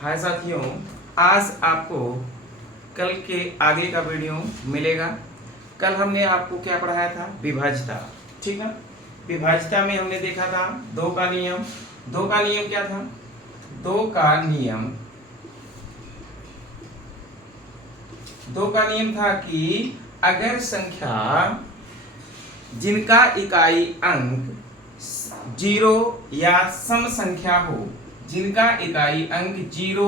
हाय साथियों, आज आपको कल के आगे का वीडियो मिलेगा। कल हमने आपको क्या पढ़ाया था? विभाज्यता। ठीक है, विभाज्यता में हमने देखा था दो का नियम। दो का नियम क्या था? दो का नियम था कि अगर संख्या जिनका इकाई अंक 0 या सम संख्या हो, जिनका इकाई अंक 0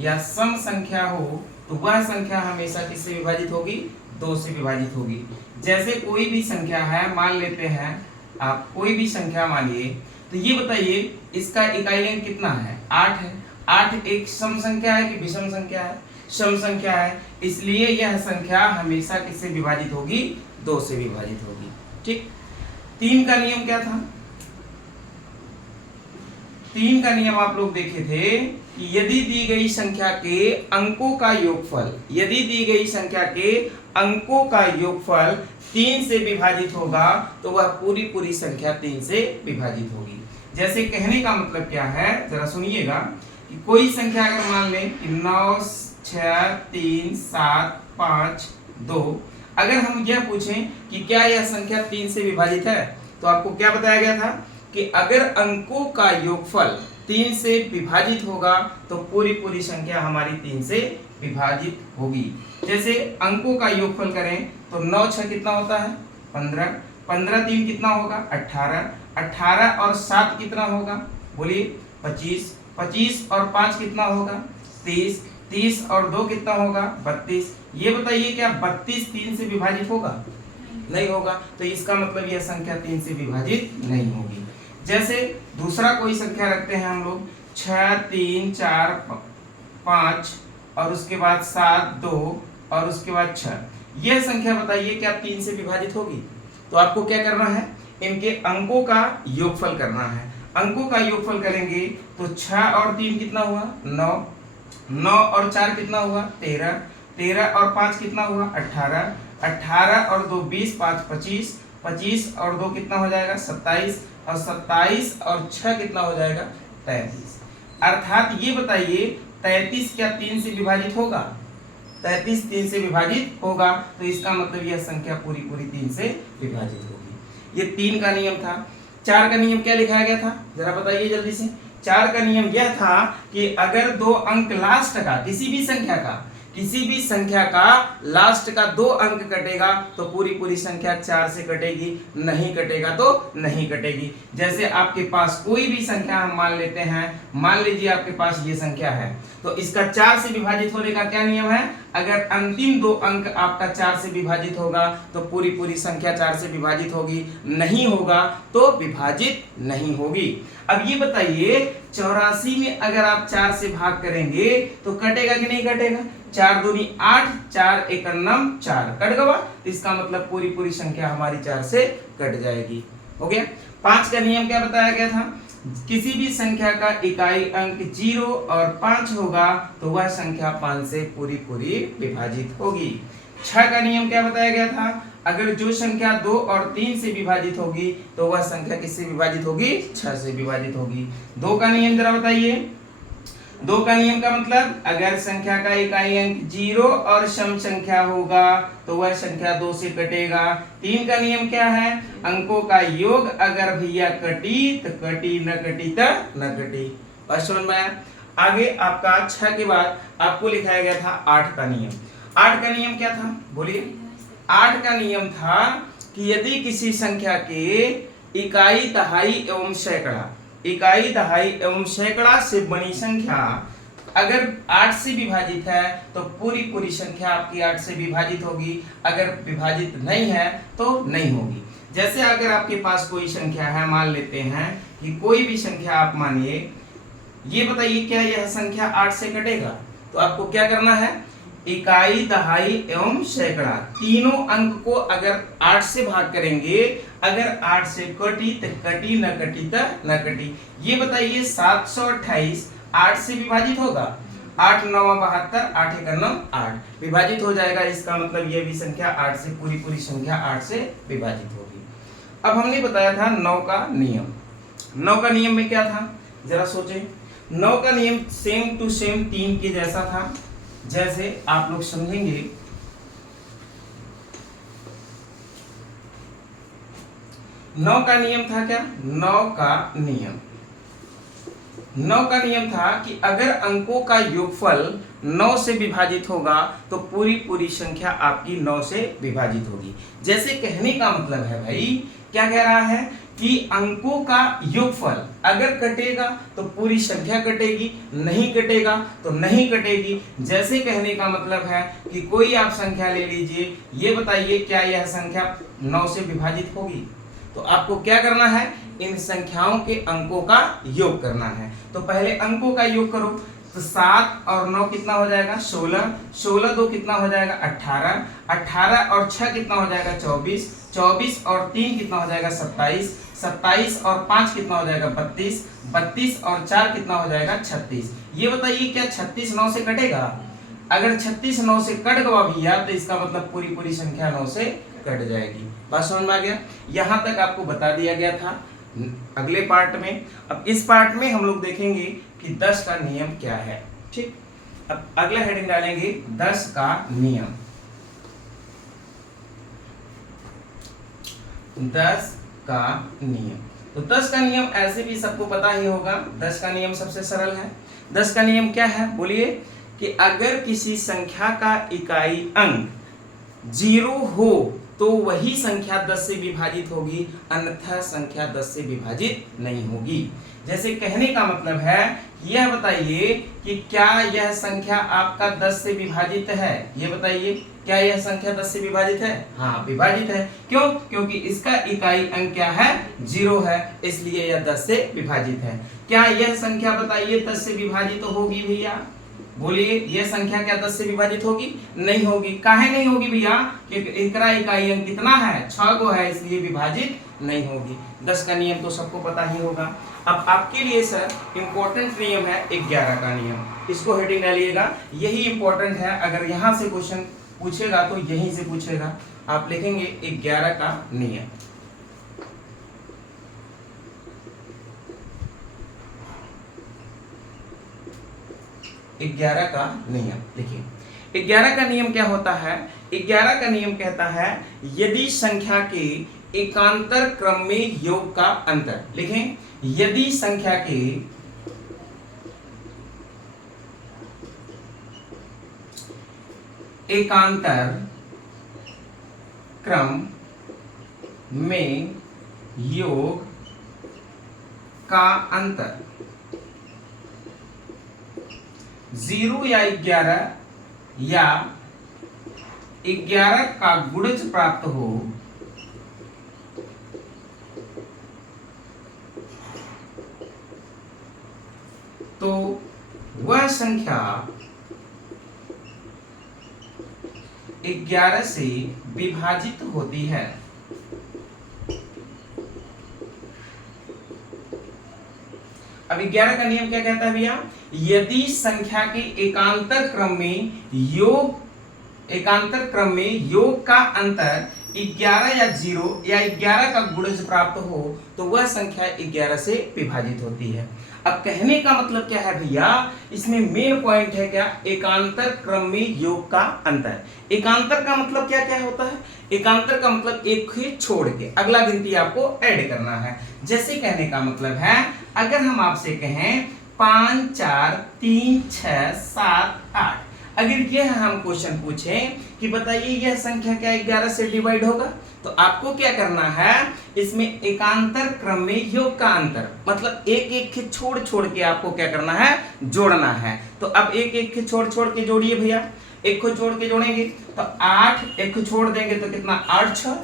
या सम संख्या हो, तो वह संख्या हमेशा किससे विभाजित होगी? 2 से विभाजित होगी। जैसे कोई भी संख्या है, मान लेते हैं आप कोई भी संख्या मानिए, तो ये बताइए इसका इकाई अंक कितना है? 8 है। 8 एक सम संख्या है कि विषम संख्या है? सम संख्या है, इसलिए यह संख्या हमेशा किससे विभाजित होगी? 2 से विभाजित होगी। ठीक। 3 का नियम क्या था? 3 का नियम आप लोग देखे थे कि यदि दी गई संख्या के अंकों का योगफल, यदि दी गई संख्या के अंकों का योगफल 3 से विभाजित होगा तो वह पूरी संख्या 3 से विभाजित होगी। जैसे कहने का मतलब क्या है, जरा सुनिएगा कि कोई संख्या अगर मान लें कि 9 6 3 7 5 2, अगर हम यह पूछें कि क्या यह संख्या 3 से विभाजित है, तो आपको क्या बताया गया था कि अगर अंकों का योगफल 3 से विभाजित होगा तो पूरी संख्या हमारी 3 से विभाजित होगी। जैसे अंकों का योगफल करें तो 9 6 कितना होता है? 15। 15 3 कितना होगा? 18। 18 और 7 कितना होगा? बोलिए 25। 25 और 5 कितना होगा? 30। 30 और 2 कितना होगा? 32। ये बताइए क्या 32 3 से विभाजित होगा? नहीं होगा। तो इसका मतलब यह संख्या 3 से विभाजित नहीं होगी। जैसे दूसरा कोई संख्या रखते हैं हम लोग 6 3 4 5 और उसके बाद 7 2 और उसके बाद 6, यह संख्या बताइए क्या 3 से विभाजित होगी? तो आपको क्या करना है? इनके अंकों का योगफल करना है। अंकों का योगफल करेंगे तो 6 और 3 कितना हुआ? 9। 9 और 4 कितना हुआ? 13। 13 और 5 कितना हुआ? 18। 18 और 2 20, 5 25। 25 और 2 कितना हो जाएगा? 27। और 27 और 6 कितना हो जाएगा? 33। अर्थात ये बताइए 33 क्या 3 से विभाजित होगा? 33 3 से विभाजित होगा, तो इसका मतलब यह संख्या पूरी 3 से विभाजित होगी। ये 3 का नियम था। 4 का नियम क्या लिखाया गया था, जरा बताइए जल्दी से। 4 का नियम यह था कि अगर 2 अंक लास्ट का किसी भी संख्या का लास्ट का 2 अंक कटेगा तो पूरी संख्या 4 से कटेगी, नहीं कटेगा तो नहीं कटेगी। जैसे आपके पास कोई भी संख्या हम मान लेते हैं, मान लीजिए आपके पास ये संख्या है, तो इसका 4 से विभाजित होने का क्या नियम है? अगर अंतिम 2 अंक आपका 4 से विभाजित होगा तो पूरी संख्या 4 से विभाजित होगी, नहीं होगा तो विभाजित नहीं होगी। अब ये बताइए 84 में अगर आप 4 से भाग करेंगे तो कटेगा कि नहीं कटेगा? 4 दूनी 8, 4 एक 9 4, कट गया। इसका मतलब पूरी संख्या हमारी 4 से कट जाएगी। हो गया। 5 का नियम क्या बताया गया था? किसी भी संख्या का इकाई अंक 0 और 5 होगा तो वह संख्या 5 से पूरी विभाजित होगी। 6 का नियम क्या बताया गया था? अगर जो संख्या 2 और 3 से विभाजित होगी तो वह संख्या किससे विभाजित होगी? 6 से विभाजित होगी। 2 का नियम जरा बताइए। 2 का नियम का मतलब अगर संख्या का इकाई अंक 0 और सम संख्या होगा तो वह संख्या 2 से कटेगा। 3 का नियम क्या है? अंकों का योग अगर भैया कटी तो कटी, न कटी तो न कटी। और समझ में आया? आगे आपका 6 के बाद आपको लिखाया गया था 8 का नियम। 8 का नियम क्या था? बोलिए। 8 का नियम था कि यदि किसी संख्या के इकाई, दहाई एवं सैकड़ा, इकाई दहाई एवं सैकड़ा से बनी संख्या अगर 8 से विभाजित है तो पूरी संख्या आपकी 8 से विभाजित होगी, अगर विभाजित नहीं है तो नहीं होगी। जैसे अगर आपके पास कोई संख्या है, मान लेते हैं कि कोई भी संख्या आप मानिए, ये बताइए क्या यह संख्या 8 से कटेगा? तो आपको क्या करना है? इकाई, दहाई एवं सैकड़ा तीनों अंक को अगर 8 से भाग करेंगे, अगर 8 से कटी तो कटी, न कटी तो न कटी। ये बताइए 728 8 से विभाजित होगा? 8 9 72, 8 1 9 8 विभाजित हो जाएगा। इसका मतलब ये भी संख्या 8 से पूरी संख्या 8 से विभाजित होगी। अब हमने बताया था 9 का नियम। 9 का नियम में क्या था, जरा सोचें। 9 का नियम सेम टू सेम 3 के जैसा था, जैसे आप लोग समझेंगे। 9 का नियम था क्या? 9 का नियम था कि अगर अंकों का योगफल 9 से विभाजित होगा तो पूरी पूरी संख्या आपकी 9 से विभाजित होगी। जैसे कहने का मतलब है भाई, क्या कह रहा है कि अंकों का योगफल अगर कटेगा तो पूरी संख्या कटेगी, नहीं कटेगा तो नहीं कटेगी। जैसे कहने का मतलब है कि कोई आप संख्या ले लीजिए, ये बताइए क्या यह संख्या 9 से विभाजित होगी? तो आपको क्या करना है, इन संख्याओं के अंकों का योग करना है। तो पहले अंकों का योग करो, तो 7 और 9 कितना हो जाएगा? 16, 16 2 कितना हो जाएगा? 18, 18 और 6 कितना हो जाएगा? 24, 24 और 3 कितना हो जाएगा? 27, 27 और 5 कितना हो जाएगा? 32, 32 और 4 कितना हो जाएगा? 36। ये बताइए क्या 36 9 से कटेगा? अगर 36 9 से कट गया भैया तो इसका मतलब पूरी पूरी संख्या 9 से कट जाएगी। बात समझ में आ गया? यहां तक आपको बता दिया गया था अगले पार्ट में। अब इस पार्ट में हम लोग देखेंगे कि 10 का नियम क्या है। ठीक, अब अगला हेडिंग डालेंगे 10 का नियम। 10 का नियम, तो 10 का नियम ऐसे भी सबको पता ही होगा। 10 का नियम सबसे सरल है। 10 का नियम क्या है बोलिए? कि अगर किसी संख्या का इकाई अंक 0 हो तो वही संख्या 10 से विभाजित होगी, अन्यथा संख्या 10 से विभाजित नहीं होगी। जैसे कहने का मतलब है, यह बताइए कि क्या यह संख्या आपका 10 से विभाजित है? ये बताइए, क्या यह संख्या 10 से विभाजित है? हाँ, विभाजित है। क्यों? क्योंकि इसका इकाई अंक क्या है? 0 है, इसलिए यह 10 से विभाजित है। क्या यह संख्या बताइए 10 से विभाजित होगी भैया? बोलिए, यह संख्या क्या 10 से विभाजित होगी? नहीं होगी। काहे नहीं होगी भैया? क्योंकि इसका इकाई अंक कितना है? 6 को है, इसलिए विभाजित नहीं होगी। 10 का नियम तो सबको पता ही होगा। अब आपके लिए सर इंपॉर्टेंट नियम है 11 का नियम, इसको हेडिंग डालिएगा। यही इंपॉर्टेंट है, अगर यहाँ से क्वेश्चन पूछेगा तो यहीं से पूछेगा। आप लिखेंगे 11 का नियम। ग्यारह का नियम देखिए, 11 का नियम क्या होता है? 11 का नियम कहता है यदि संख्या के एकांतर क्रम में योग का अंतर, लिखें, यदि संख्या के एकांतर क्रम में योग का अंतर 0 या 11 या 11 का गुणज प्राप्त हो तो वह संख्या 11 से विभाजित होती है। अब 11 का नियम क्या कहता है भैया? यदि संख्या के एकांतर क्रम में योग का अंतर 11 या 0 या 11 का गुणज प्राप्त हो तो वह संख्या 11 से विभाजित होती है। अब कहने का मतलब क्या है भैया? इसमें मेन पॉइंट है क्या? एकांतर क्रम में योग का अंतर। एकांतर का मतलब क्या क्या होता है? एकांतर का मतलब एक ही छोड़ के अगला गिनती आपको ऐड करना है। जैसे कहने का मतलब है, अगर हम आपसे कहें 5 4 3 6 7 8, अगर यह हम क्वेश्चन पूछें कि बताइए यह संख्या क्या 11 से डिवाइड होगा, तो आपको क्या करना है? इसमें एकांतर क्रम में योग का अंतर मतलब एक एक के छोड़ छोड़ के आपको क्या करना है? जोड़ना है। तो अब एक एक के छोड़ छोड़ के जोड़िए भैया। एक को छोड़ के जोड़ेंगे तो 8, एक को छोड़ देंगे तो कितना? 8 6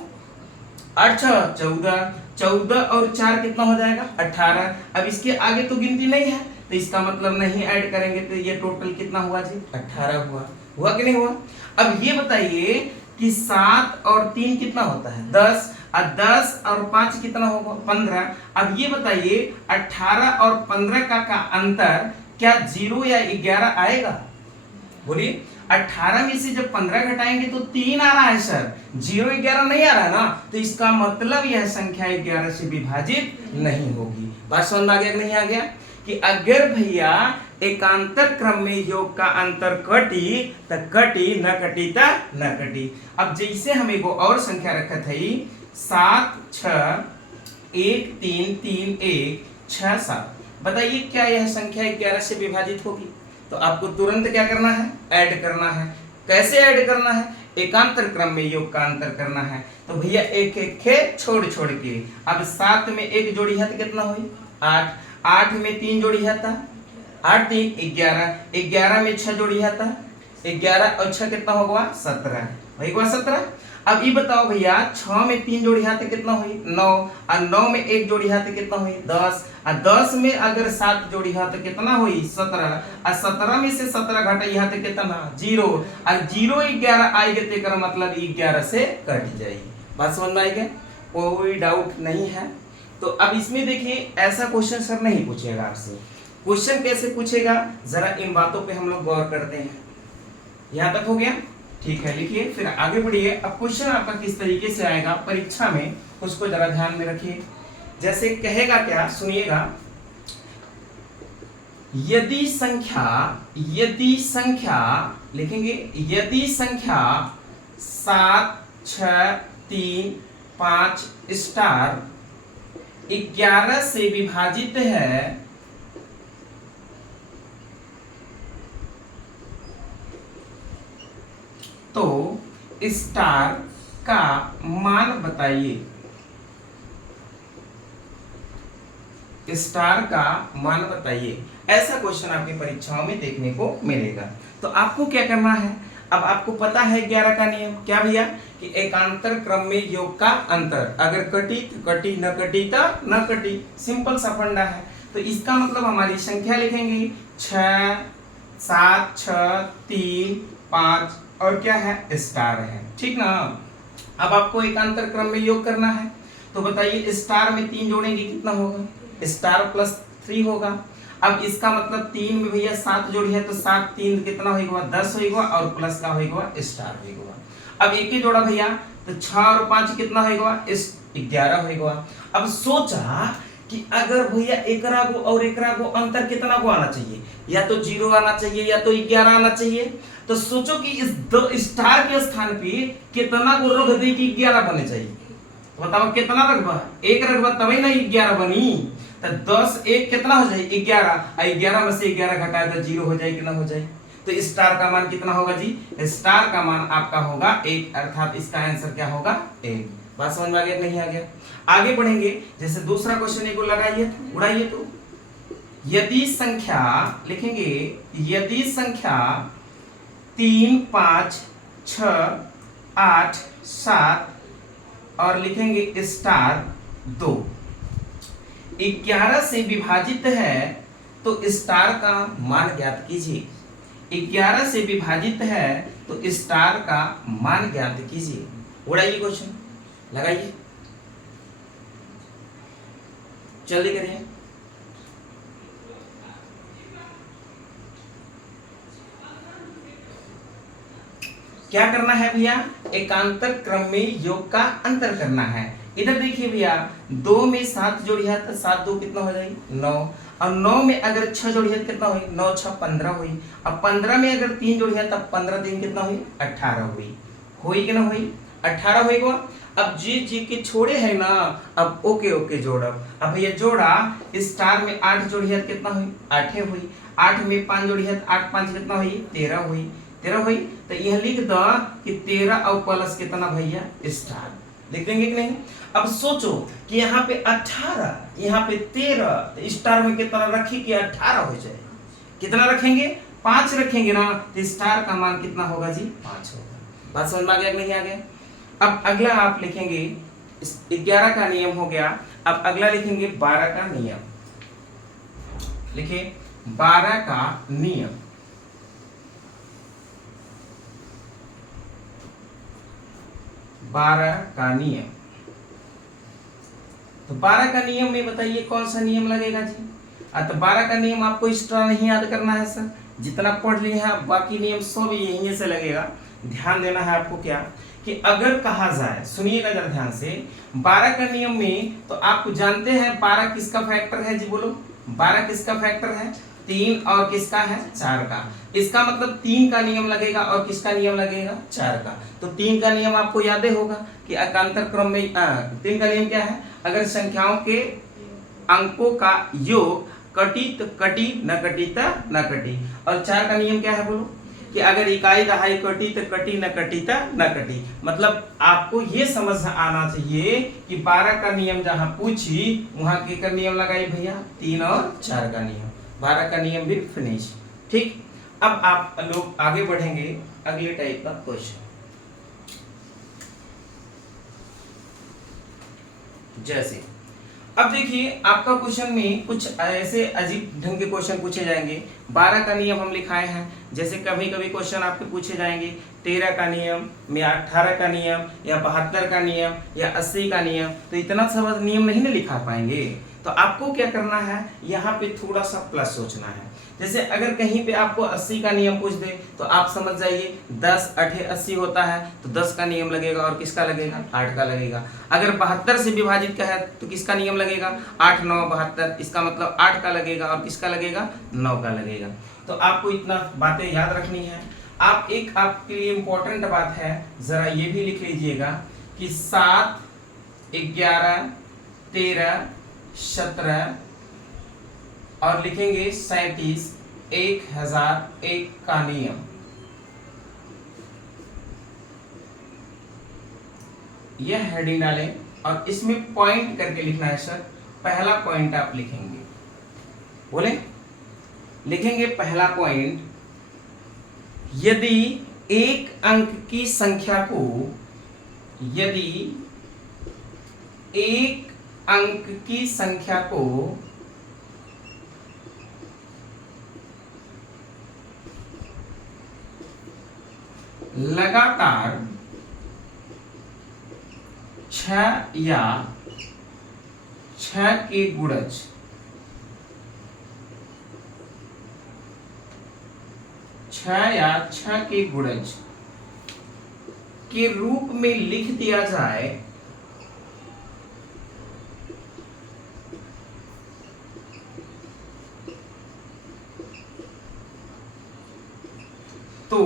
14, 14 और 4 कितना हो जाएगा? 18। अब इसके आगे तो गिनती नहीं है तो इसका मतलब नहीं ऐड करेंगे तो ये टोटल कितना हुआ जी? 18 हुआ कि नहीं हुआ? अब ये बताइए कि 7 और 3 कितना होता है? 10, और 10 और 5 कितना होगा? 15। अब ये बताइए 18 और 15 का अंतर क्या 0 या 11 आएगा? बोलिए 18 में से जब 15 घटाएंगे तो 3 आ रहा है सर, 0 11 नहीं आ रहा है ना, तो इसका मतलब यह संख्या 11 से विभाजित नहीं होगी। बात समझ में आ गया कि नहीं आ गया? कि अगर भैया एकांतर क्रम में योग का अंतर कटी त कटी, न कटी त न कटी। अब जैसे हम एगो और संख्या रखत है 7 6 1 3 3 1 6 7, बताइए क्या यह संख्या 11 से विभाजित होगी? तो आपको तुरंत क्या करना है? ऐड करना है। कैसे ऐड करना है? एकांतर क्रम में योग का अंतर करना है। तो भैया एक एक के छोड़ छोड़ के, अब 7 में एक जोड़ी है तो कितना हुई? 8, 8 में 3 जोड़ी है था 8 3 11, 11 में 6 जोड़ी है था 11 और 6 कितना होगा? 17, वही हुआ 17। अब ये बताओ भैया 6 में 3 जोड़ी है तो कितना हुई? 9, और 9 में एक जोड़ी है तो कितना हुई? 10, और 10 में अगर 7 जोड़ी है तो कितना हुई? 17, और 17 में से 17 घटाई है तो कितना? 0, और 0 11 आएगा तो मतलब 11 से कट जाएगी। बात समझ में आएगा? कोई डाउट नहीं है? तो अब इसमें देखिए ऐसा क्वेश्चन सर नहीं पूछेगा आपसे। क्वेश्चन कैसे पूछेगा जरा इन बातों पे हम लोग गौर करते हैं। यहां तक हो गया? ठीक है, लिखिए फिर आगे बढ़िए। अब क्वेश्चन आपका किस तरीके से आएगा परीक्षा में, उसको जरा ध्यान में रखिए। जैसे कहेगा क्या, सुनिएगा, यदि संख्या लिखेंगे, यदि संख्या 7 6 3 5 स्टार 11 से विभाजित है तो स्टार का मान बताइए। स्टार का मान बताइए, ऐसा क्वेश्चन आपकी परीक्षाओं में देखने को मिलेगा। तो आपको क्या करना है? अब आपको पता है 11 का नियम क्या भैया, कि एकांतर क्रम में योग का अंतर, अगर कटी तो कटी, न कटी तो न कटी, सिंपल सा फंडा है। तो इसका मतलब हमारी संख्या लिखेंगे 6 7 6 3 5 और क्या है? स्टार है, ठीक ना। अब आपको एकांतर क्रम में योग करना है, तो बताइए स्टार में 3 जोड़ेंगे कितना होगा? स्टार प्लस 3 होगा। अब इसका मतलब 3 में भैया 7 जोड़ी है तो 7 3 कितना होगा? 10 होगा, और प्लस का होगा? स्टार होगा। अब एक ही जोड़ा भैया तो 6 और 5 कितना होगा? 11 होगा। अब सोचा कि अगर भैया एकरा को और एकरा को अंतर कितना को आना चाहिए? या तो 0 आना चाहिए या तो 11 आना चाहिए। तो सोचो कि इस स्टार के स्थान पे कितना को रख दे कि 11 बने चाहिए? बताओ कितना रखबा? 1 रखबा तभी ना 11 बनी। तो 10 1 कितना हो जाए? 11, 11 में से 11 घटाए तो 0 हो जाए कि ना हो जाए? तो स्टार का मान कितना होगा जी? स्टार का मान आपका होगा 1, अर्थात इसका आंसर क्या होगा? 1। बात समझ में आ गया नहीं आ गया? आगे बढ़ेंगे। जैसे दूसरा क्वेश्चन एक लगाइए, उड़ाइए। तो यदि संख्या लिखेंगे, यदि संख्या 3 5 6 8 7 और लिखेंगे स्टार 2 11 से विभाजित है तो स्टार का मान ज्ञात कीजिए। 11 से विभाजित है तो स्टार का मान ज्ञात कीजिए। उड़ाइए क्वेश्चन, लगाइए, जल्दी करिए। क्या करना है भैया? एकांतर क्रम में योग का अंतर करना है। इधर देखिए भैया 2 में 7 जोड़ी है तो 7 2 कितना हो जाएगी? 9, और 9 में अगर 6 जोड़ी है तो कितना हुई? 9 6 15 हुई। अब 15 में अगर 3 जोड़ी है तब 15 3 कितना हुई? 18 हुई। हुई कि ना हुई? 18 होगा। अब जी जी के छोड़े है ना, अब ओके ओके जोड़ब। अब भैया जोड़ा, स्टार में 8 जोड़ी है कितना हुई? 8 हुई। 8 में 5 जोड़ी है 8 5 कितना हुई? 13 हुई। 13 हुई। तो यह लिख दो कि 13 और प्लस कितना भैया? स्टार। लिख देंगे कि नहीं? अब सोचो कि यहाँ पे 18, यहाँ पे 13, तो स्टार में कितना रखी कि 18 हो जाए? कितना रखेंगे? 5 रखेंगे ना, तो स्टार का मान कितना होगा जी? 5 होगा। बात समझ में आ गया कि नहीं आ गया? अब अगला आप लिखेंगे 11 का नियम हो गया। अब अगला लिखेंगे 12 का नियम। लिखिए 12 का नियम। 12 का नियम। तो 12 का नियम में बताइए कौन सा नियम लगेगा जी? तो 12 का नियम आपको इस तरह नहीं याद करना है सर, जितना पढ़ लिए हैं बाकी नियम सब यहीं से लगेगा। ध्यान देना है आपको क्या कि अगर कहा जाए, सुनिएगा जरा ध्यान से, 12 का नियम में तो आप जानते हैं 12 किसका फैक्टर है जी, बोलो 12 किसका फैक्टर है, 3 और किसका है, 4 का। इसका मतलब 3 का नियम लगेगा और किसका नियम लगेगा, 4 का। तो 3 का नियम आपको याद होगा कि एकांतर क्रम में 3 का नियम क्या है, अगर संख्याओं के अंकों का योग कटी तो कटी, न कटी तो न कटी। और 4 का नियम क्या है बोलो कि अगर इकाई दहाई कटी तो कटी, न कटी तो न कटी। मतलब आपको ये समझ आना चाहिए कि 12 का नियम जहां पूछी वहां के का नियम लगाई भैया, 3 और 4 का नियम, 12 का नियम भी फिनिश। ठीक, अब आप लोग आगे बढ़ेंगे अगले टाइप का क्वेश्चन। जैसे अब देखिए आपका क्वेश्चन में कुछ ऐसे अजीब ढंग के क्वेश्चन पूछे जाएंगे। 12 का नियम हम लिखाए हैं, जैसे कभी कभी क्वेश्चन आपके पूछे जाएंगे 13 का नियम या 18 का नियम या 72 का नियम या 80 का नियम, तो इतना सब नियम नहीं ना लिखा पाएंगे। तो आपको क्या करना है, यहाँ पे थोड़ा सा प्लस सोचना है। जैसे अगर कहीं पे आपको 80 का नियम पूछ दे तो आप समझ जाइए 10 8 80 होता है, तो 10 का नियम लगेगा और किसका लगेगा, 8 का लगेगा। अगर 72 से विभाजित का है तो किसका नियम लगेगा, 8 9 72, इसका मतलब 8 का लगेगा और किसका लगेगा, 9 का लगेगा। तो आपको इतना बातें याद रखनी है। आप एक आपके लिए इम्पोर्टेंट बात है, जरा ये भी लिख लीजिएगा कि 7 11 13 17 और लिखेंगे 37 1001 का नियम। यह हेडिंग डालें और इसमें पॉइंट करके लिखना है सर। पहला पॉइंट आप लिखेंगे, बोले लिखेंगे पहला पॉइंट, यदि एक अंक की संख्या को, यदि एक अंक की संख्या को लगातार 6 या 6 के गुणज, 6 या 6 के गुणज के रूप में लिख दिया जाए तो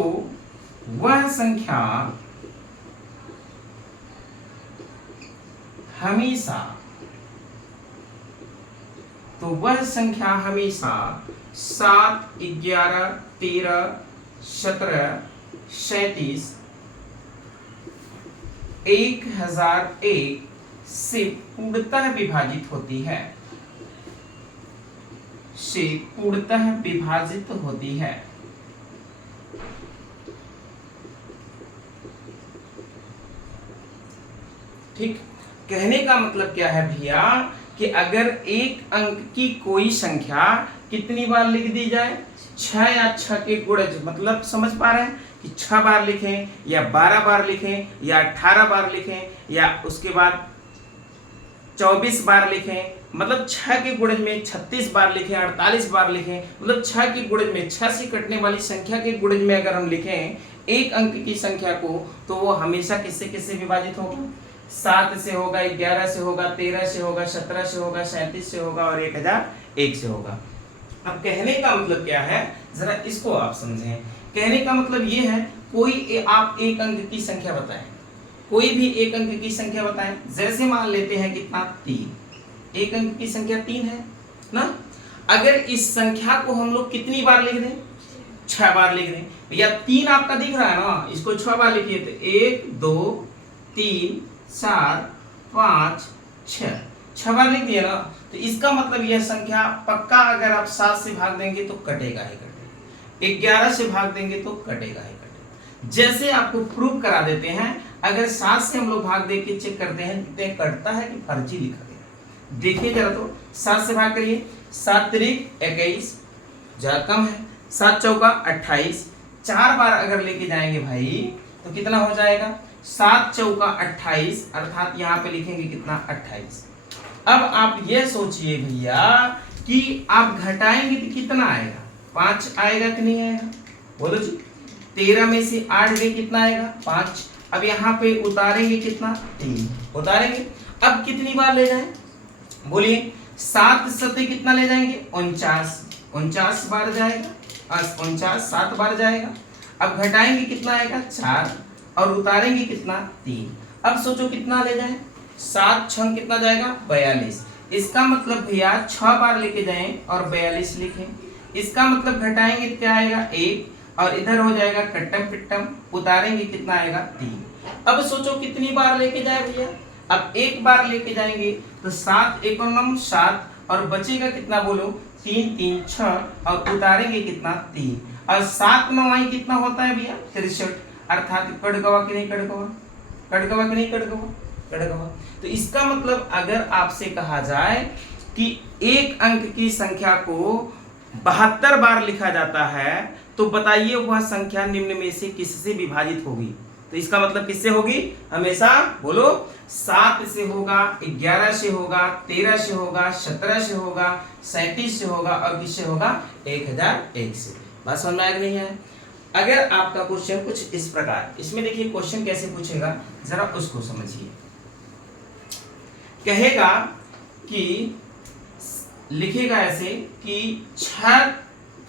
वह संख्या हमेशा, तो वह संख्या हमेशा 7 11 13 17 37 1001 से पूर्णतः विभाजित होती है, से पूर्णतः विभाजित होती है। ठीक, कहने का मतलब क्या है भैया कि अगर एक अंक की कोई संख्या कितनी बार लिख दी जाए, 6 या 6 के गुणज, मतलब समझ पा रहे हैं कि 6 बार लिखें या 12 बार लिखें या 18 बार लिखें या उसके बाद 24 बार लिखें, मतलब 6 के गुणज में 36 बार लिखें, 48 बार लिखें, मतलब 6 के गुणज में 6 से कटने वाली संख्या के गुणज में अगर हम लिखें एक अंक की संख्या को, तो वो हमेशा किससे किससे विभाजित होगा, 7 से होगा, 11 से होगा, 13 से होगा, 17 से होगा, 37 से होगा और 1001 से होगा। अब कहने का मतलब क्या है, जरा इसको आप समझें। कहने का मतलब ये है, कोई आप एक अंक की संख्या बताएं, कोई भी एक अंक की संख्या बताएं। जैसे मान लेते हैं कितना, 3, एक अंक की संख्या 3 है ना। अगर इस संख्या को हम लोग कितनी बार लिख दें, 6 बार लिख दें, या 3 आपका दिख रहा है ना, इसको 6 बार लिखिए तो 1 2 3 4 5 6 बार लिख दिया ना, तो इसका मतलब यह संख्या पक्का अगर आप 7 से भाग देंगे तो कटेगा ही कटेगा, 11 से भाग देंगे तो कटेगा ही कटेगा। जैसे आपको प्रूव करा देते हैं, अगर 7 से हम लोग भाग दे के चेक करते हैं कितने कटता है कि फर्जी लिखा गया। देखिए जरा तो 7 से भाग करिए, 7 त्रिक 21, ज्यादा कम है, 7 चौका 28, 4 बार अगर लेके जाएंगे भाई तो कितना हो जाएगा, 7 चौका 28, अर्थात यहाँ पे लिखेंगे कितना, 28। अब आप ये सोचिए भैया कि आप घटाएंगे तो कितना आएगा, 5 आएगा कि नहीं आएगा, बोलो जी। 13 में से 8 गए कितना आएगा, 5। अब यहाँ पे उतारेंगे कितना, 3 उतारेंगे। अब कितनी बार ले जाएं, बोलिए। 7 सते कितना ले जाएंगे, 49 बार जाएगा, 49 7 बार जाएगा। अब घटाएंगे कितना आएगा, 4 और उतारेंगे कितना, 3। अब सोचो कितना ले जाएं, 7 6 कितना जाएगा, 42। इसका मतलब भैया 6 बार लेके जाएं और 42 लिखें। इसका मतलब घटाएंगे क्या आएगा, 1 और इधर हो जाएगा कट्टम पिट्टम, उतारेंगे कितना आएगा, 3। अब सोचो कितनी बार लेके जाए भैया, अब 1 बार लेके जाएंगे तो 7 एकोनम 7 और बचेगा कितना, बोलो 3 3 6 और उतारेंगे कितना, 3 और 7 9 कितना होता है भैया, 63। अर्थात कड़कवा कि नहीं कड़कवा, कड़कवा कि नहीं कड़कवा, कड़कवा। तो इसका मतलब अगर आपसे कहा जाए कि एक अंक की संख्या को 72 बार लिखा जाता है तो बताइए वह संख्या निम्न में से किससे विभाजित होगी। तो इसका मतलब किससे होगी, हमेशा बोलो 7 से होगा, 11 से होगा, 13 से होगा, 17 से होगा, 37 से होगा और किससे होगा, 1001 से। बात समझ में आया नहीं है। अगर आपका क्वेश्चन कुछ इस प्रकार, इसमें देखिए क्वेश्चन कैसे पूछेगा जरा उसको समझिए। कहेगा कि लिखेगा ऐसे कि 6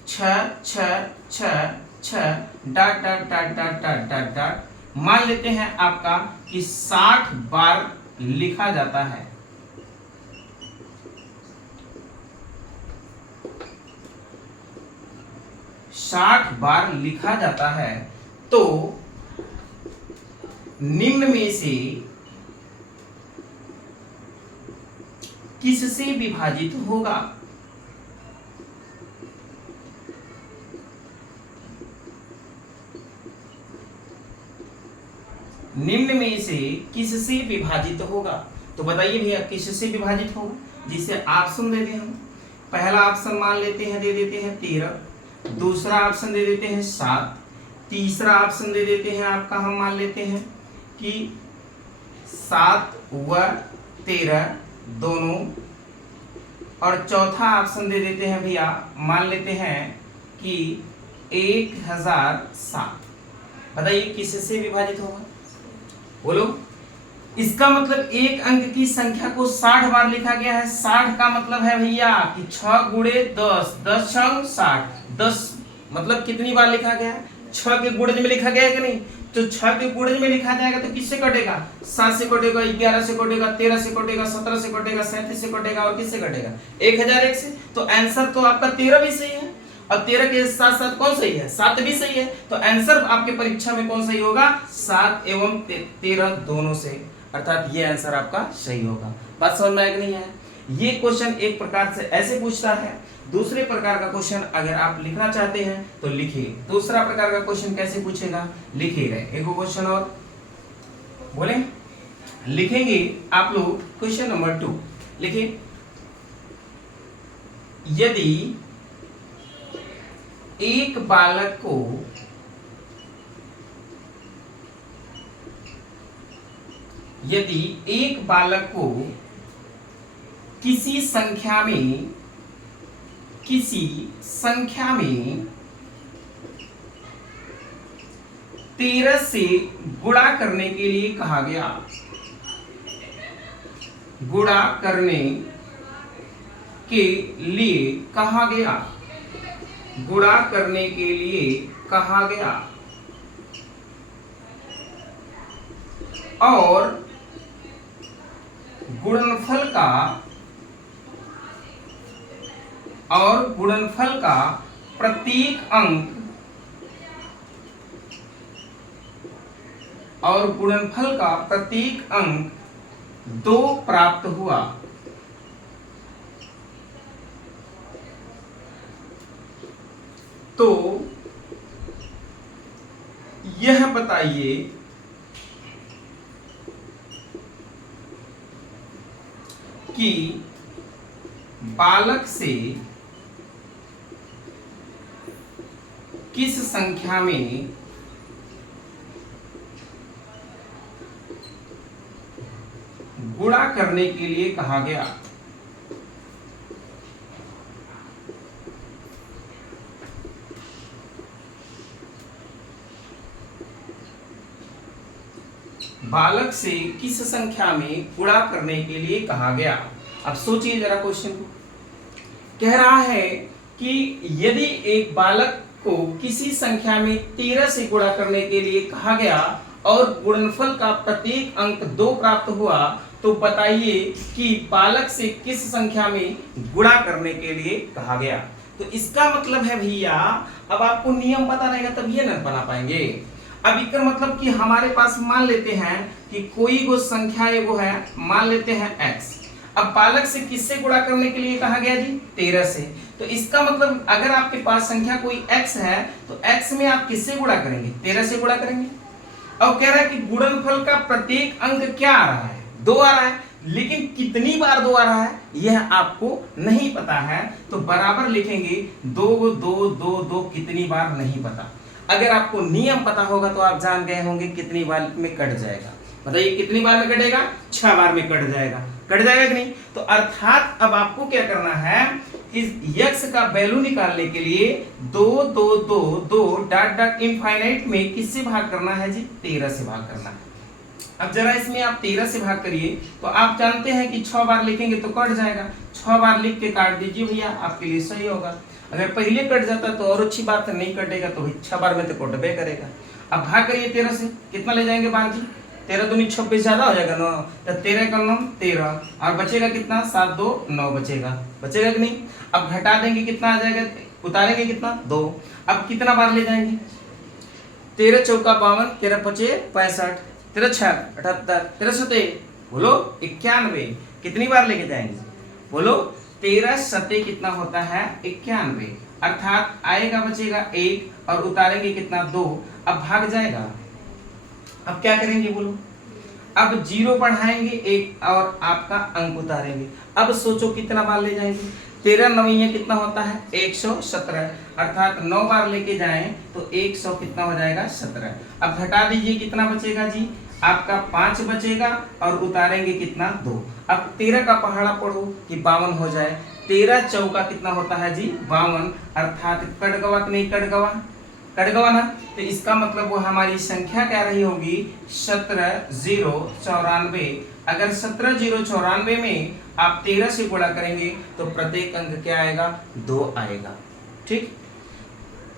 6 6 6 6 dot dot dot dot dot dot dot. मान लेते हैं आपका कि 60 बार लिखा जाता है, 60 बार लिखा जाता है तो निम्न में से किससे विभाजित होगा। निम्न में से किससे विभाजित होगा, तो बताइए भैया किससे विभाजित होगा। जिसे ऑप्शन दे दें हम, पहला ऑप्शन मान लेते हैं, दे देते हैं 13, दूसरा ऑप्शन दे देते हैं 7, तीसरा ऑप्शन दे देते हैं आपका हम मान लेते हैं कि 7 व 13 दोनों, और चौथा ऑप्शन दे देते हैं भैया मान लेते हैं कि 1007। बताइए किससे विभाजित होगा, बोलो। इसका मतलब एक अंक की संख्या को 60 बार लिखा गया है। 60 का मतलब है भैया कि 6 गुणे 10, 10 छंग 60, 10 मतलब कितनी बार लिखा गया है, 6 के गुणज में लिखा गया है कि नहीं। तो 6 के गुणज में लिखा जाएगा तो किससे कटेगा, 7 से कटेगा, 11 से कटेगा, 13 से कटेगा, 17 से कटेगा, 37 से कटेगा और किससे कटेगा, 1001 से। तो आंसर तो आपका 13 भी सही है और 13 के साथ साथ कौन सही है, 7 भी सही है। तो आंसर आपके परीक्षा में कौन सही होगा, 7 एवं 13 दोनों से, अर्थात ये आंसर आपका सही होगा। बात समझ में आया कि नहीं है। ये क्वेश्चन एक प्रकार से ऐसे पूछता है। दूसरे प्रकार का क्वेश्चन अगर आप लिखना चाहते हैं तो लिखिए। दूसरा प्रकार का क्वेश्चन कैसे पूछेगा, लिखिएगा। एक क्वेश्चन और बोले लिखेंगे आप लोग। क्वेश्चन नंबर 2 लिखिए। यदि एक बालक को किसी संख्या में 13 से गुणा करने के लिए कहा गया, गुणा करने के लिए कहा गया, गुणा करने के लिए कहा गया और गुणनफल का प्रत्येक अंक और गुणनफल का प्रत्येक अंक 2 प्राप्त हुआ, तो यह बताइए कि बालक से किस संख्या में गुणा करने के लिए कहा गया। बालक से किस संख्या में गुणा करने के लिए कहा गया। अब सोचिए जरा क्वेश्चन को। कह रहा है कि यदि एक बालक को किसी संख्या में 13 से गुणा करने के लिए कहा गया और गुणनफल का प्रत्येक अंक 2 प्राप्त हुआ, तो बताइए कि बालक से किस संख्या में गुणा करने के लिए कहा गया। तो इसका मतलब है भैया, अब आपको नियम पता रहेगा तब ये न बना पाएंगे। अब इसका मतलब कि हमारे पास मान लेते हैं कि कोई वो संख्या एगो है, मान लेते हैं x। अब बालक से किससे गुणा करने के लिए कहा गया जी, 13 से। तो इसका मतलब अगर आपके पास संख्या कोई x है तो x में आप किससे गुणा करेंगे, 13 से गुणा करेंगे। अब कह रहा है कि गुणनफल का प्रत्येक अंक क्या आ रहा है, 2 आ रहा है, लेकिन कितनी बार 2 आ रहा है यह आपको नहीं पता है। तो बराबर लिखेंगे 2 2 2 2, कितनी बार नहीं पता। अगर आपको नियम पता होगा तो आप जान गए होंगे कितनी बार में कट जाएगा। बताइए कितनी बार में कटेगा, 6 बार में कट जाएगा। कट जाएगा कि नहीं। तो अर्थात अब आपको क्या करना है, इस x का वैल्यू निकालने के लिए 2 2 2 2 डॉट डॉट इनफाइनाइट में किससे भाग करना है जी, 13 से भाग करना है। अब जरा इसमें आप 13 से भाग करिए तो आप जानते हैं कि 6 बार लिखेंगे तो कट जाएगा। 6 बार लिख के काट दीजिए भैया, आपके लिए सही होगा। अगर पहले कट जाता तो और अच्छी बात है, नहीं कटेगा तो 6 बार में तो कटबे करेगा। अब भाग करिए 13 से, कितना ले जाएंगे बार जी, 13 दूनी 26 ज्यादा हो जाएगा ना, तो 13 का 9 13 और बचेगा कितना, 7 2 9 बचेगा, बचेगा कि नहीं। अब घटा देंगे कितना आ जाएगा, उतारेंगे कितना 2। अब कितना बार ले जाएंगे, 13 चौका 52, 13 पचे 65, 13 छक 78, 13 सते बोलो 91, कितनी बार लेके जाएंगे बोलो, 13 सते कितना होता है 91। अर्थात आएगा बचेगा 1 और उतारेंगे कितना 2। अब भाग जाएगा, अब क्या करेंगे बोलो, अब 0 बढ़ाएंगे 1 और आपका अंक उतारेंगे। अब सोचो कितना बार ले जाएंगे, 13 9 कितना होता है 117, अर्थात 9 बार लेके जाएं तो 100 कितना हो जाएगा 17। अब घटा दीजिए कितना बचेगा जी, आपका 5 बचेगा और उतारेंगे कितना 2। अब 13 का पहाड़ा पढ़ो कि 52 हो जाए, 13 चौका कितना होता है जी 52, अर्थात कट गवा कि नहीं, कट गवा, कट गवा ना। तो इसका मतलब वो हमारी संख्या क्या रही होगी 17,094। अगर 17,094 में आप 13 से गुणा करेंगे तो प्रत्येक अंक क्या आएगा 2 आएगा। ठीक,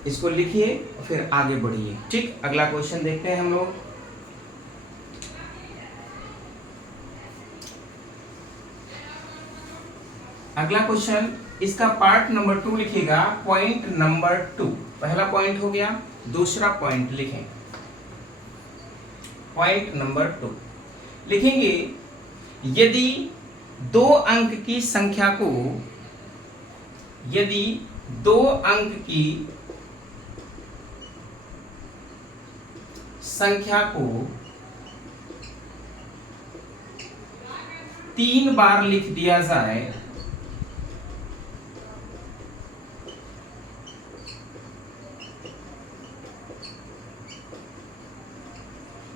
इसको लिखिए फिर आगे बढ़िए। ठीक, अगला क्वेश्चन देखते हैं हम लोग। अगला क्वेश्चन, इसका पार्ट नंबर 2 लिखिएगा, पॉइंट नंबर 2। पहला पॉइंट हो गया, दूसरा पॉइंट लिखें। पॉइंट नंबर 2 लिखेंगे, यदि 2 अंक की संख्या को, यदि 2 अंक की संख्या को 3 बार लिख दिया जाए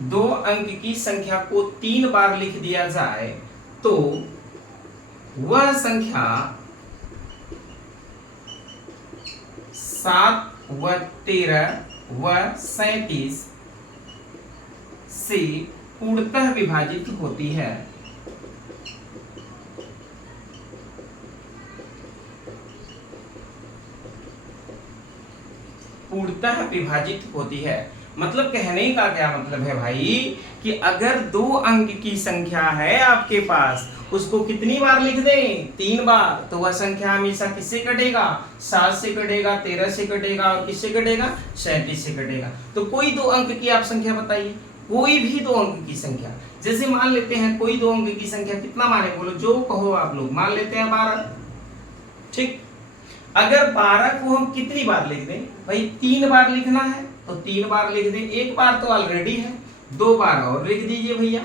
दो अंक की संख्या को 3 बार लिख दिया जाए तो वह संख्या 7 व 13 व 37 से पूर्णतः विभाजित होती है। पूर्णतः विभाजित होती है मतलब कहने का क्या मतलब है भाई, कि अगर 2 अंक की संख्या है आपके पास, उसको कितनी बार लिख दें 3 बार, तो वह संख्या हमेशा किससे कटेगा, 7 से कटेगा, 13 से कटेगा और किससे कटेगा, 37 से कटेगा। तो कोई 2 अंक की आप संख्या बताइए, कोई भी 2 अंक की संख्या। जैसे मान लेते हैं कोई 2 अंक की संख्या, कितना माने बोलो, जो कहो आप लोग, मान लेते हैं 12। ठीक, अगर 12 को हम कितनी बार लिख दें भाई, 3 बार लिखना है तो 3 बार लिख दें। 1 बार तो ऑलरेडी है, 2 बार और लिख दीजिए भैया।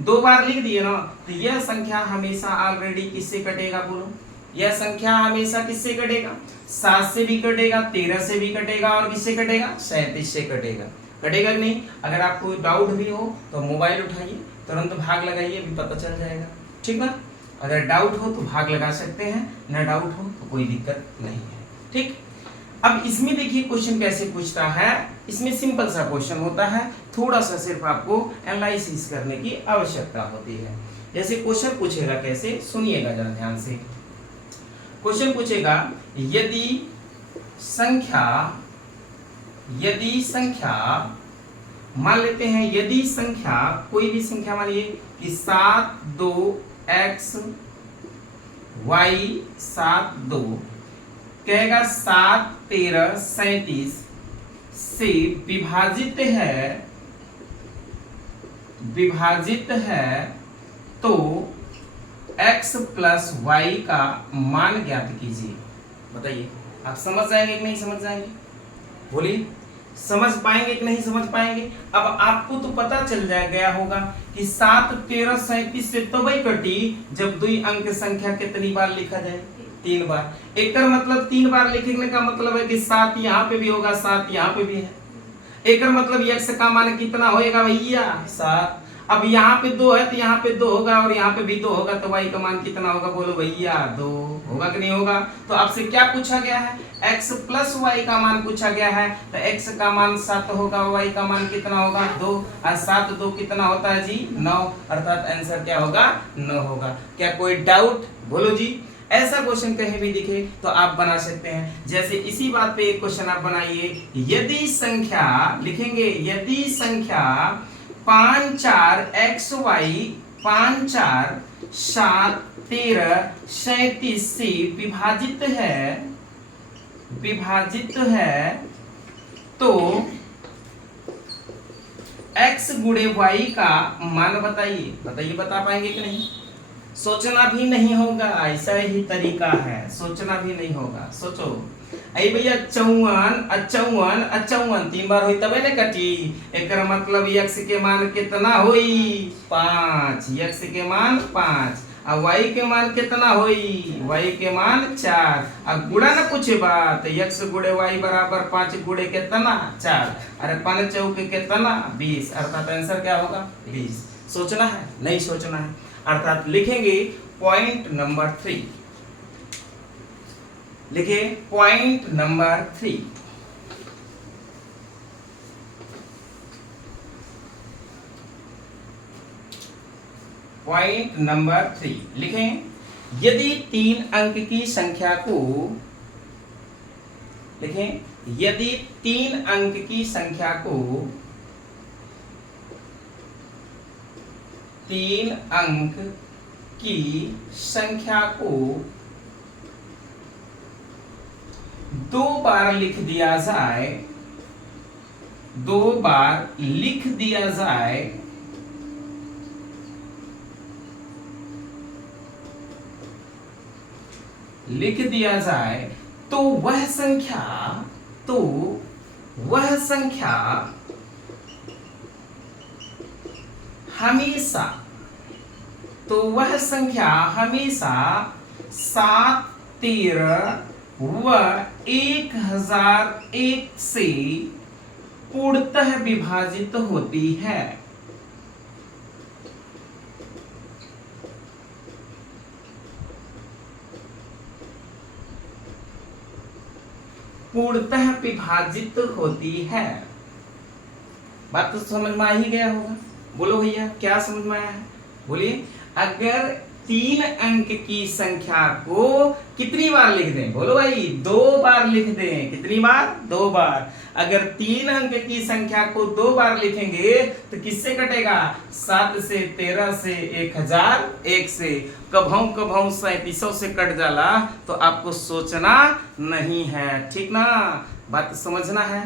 2 बार लिख दिए ना, तो यह संख्या हमेशा ऑलरेडी किससे कटेगा बोलो, यह संख्या हमेशा किससे कटेगा, 7 से भी कटेगा, 13 से भी कटेगा और किससे कटेगा, 37 से कटेगा। कटेगा कि नहीं। अगर आपको डाउट भी हो तो मोबाइल उठाइए, तुरंत भाग लगाइए, अभी पता चल जाएगा। ठीक ना, अगर डाउट हो तो भाग लगा सकते हैं, न डाउट हो तो कोई दिक्कत नहीं है। ठीक, अब इसमें देखिए क्वेश्चन कैसे पूछता है, इसमें सिंपल सा क्वेश्चन होता है, थोड़ा सा सिर्फ आपको एनालिसिस करने की आवश्यकता होती है। जैसे क्वेश्चन पूछेगा कैसे, सुनिएगा जरा ध्यान से। क्वेश्चन पूछेगा यदि संख्या मान लेते हैं, यदि संख्या कोई भी संख्या मानिए कि 7 2 x y 7 2 कहेगा 7 13 37 से विभाजित है तो x प्लस y का मान ज्ञात कीजिए। बताइए आप समझ जाएंगे कि नहीं समझ जाएंगे, बोलिए समझ पाएंगे कि नहीं समझ पाएंगे। अब आपको तो पता चल गया होगा कि 7 13 37 से तब ही कटी जब 2 अंक संख्या कितनी बार लिखा जाए, 3 बार। एक मतलब 3 बार लिखने का मतलब है कि 7 यहाँ पे भी होगा, 7 यहाँ पे भी है। एक मतलब x का मान कितना होएगा भैया 7। अब यहाँ पे 2 है तो यहाँ पे 2 होगा और यहाँ पे भी 2 होगा, तो y का मान कितना होगा, बोलो भैया 2 होगा कि नहीं होगा। तो आपसे क्या पूछा गया है, x प्लस y का मान पूछा गया है, तो x का मान 7 होगा, y का मान कितना होगा 2, और 7 2 कितना होता है जी 9, अर्थात आंसर क्या होगा 9 होगा। क्या कोई डाउट, बोलो जी। ऐसा क्वेश्चन कहीं भी दिखे तो आप बना सकते हैं। जैसे इसी बात पे एक क्वेश्चन आप बनाइए, यदि संख्या लिखेंगे, यदि संख्या 5 4 xy 5 4 7 13 37 से विभाजित है तो x गुणे y का मान बताइए। बता पाएंगे कि नहीं, सोचना भी नहीं होगा, ऐसा ही तरीका है, सोचना भी नहीं होगा। सोचो आई भैया 54 3 बार हुई तबे ने कटी, एक मतलब x के मान कितना हुई 5, x के मान 5, और y के मान कितना हुई, y के मान 4, और गुणा ना पूछे बात, x गुणे y बराबर 5 गुणे कितना 4, अरे 5 चौके कितना 20, अर्थात आंसर क्या होगा 20। सोचना है नहीं सोचना है, अर्थात लिखेंगे पॉइंट नंबर 3, लिखिए पॉइंट नंबर 3। पॉइंट नंबर 3 लिखें, यदि 3 अंक की संख्या को लिखें, यदि 3 अंक की संख्या को 3 अंक की संख्या को 2 बार लिख दिया जाए, 2 बार लिख दिया जाए तो वह संख्या हमेशा 7 13 व 1001 से पूर्णतः विभाजित होती है। पूर्णतः विभाजित होती है। बात तो समझ में आ ही गया होगा, बोलो भैया क्या समझ में आया है, बोलिए। अगर 3 अंक की संख्या को कितनी बार लिख दें, बोलो भाई 2 बार लिख दें, कितनी बार 2 बार। अगर 3 अंक की संख्या को 2 बार लिखेंगे तो किससे कटेगा, 7 से 13 से 1001 से, कभों 3700 से कट जाला, तो आपको सोचना नहीं है, ठीक ना, बात समझना है।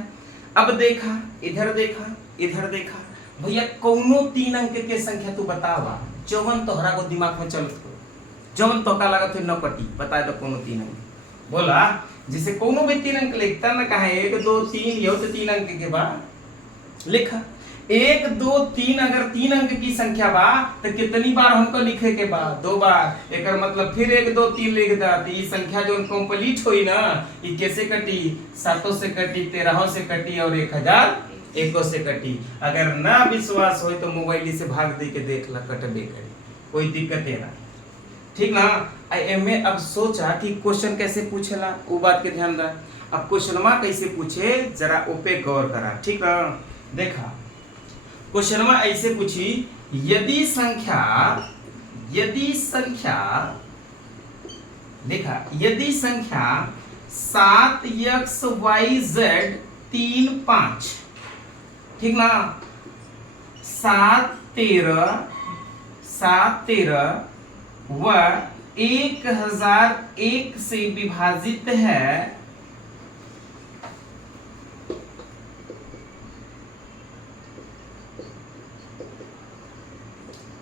अब देखा इधर देखा भैया कौनो 3 अंक के संख्या तू बतावा, जौन तोहरा को दिमाग में चलत हो, जौन तो का लागत है न कटी, बता दो कौनो 3 अंक बोला। जिसे कौनो भी 3 अंक लिखता ना कहा 1 2 3, ये तो 3 अंक के बाद लिखा 1 2 3। अगर 3 अंक की संख्या बा तो कितनी बार हमको लिखे के बाद 2 बार, एक मतलब फिर 1 2 3 लिख दा, तो ये संख्या जो कंप्लीट हुई ना, ये कैसे कटी, 7 से कटी, 13 से कटी और 1001 से कटी। अगर ना विश्वास हो तो मोबाइल से भाग दे के देख ला, कटबे करे, कोई दिक्कत है ना, ठीक ना। एमे अब सोचा कि क्वेश्चन कैसे पूछेला, वो बात के ध्यान दा। अब क्वेश्चनमा कैसे पूछे जरा ओपे गौर करा, ठीक है। देखा क्वेश्चनमा ऐसे पूछी, यदि संख्या देखा यदि संख्या 7xyz 3 5, ठीक ना, 7 13 व 1001 से विभाजित है,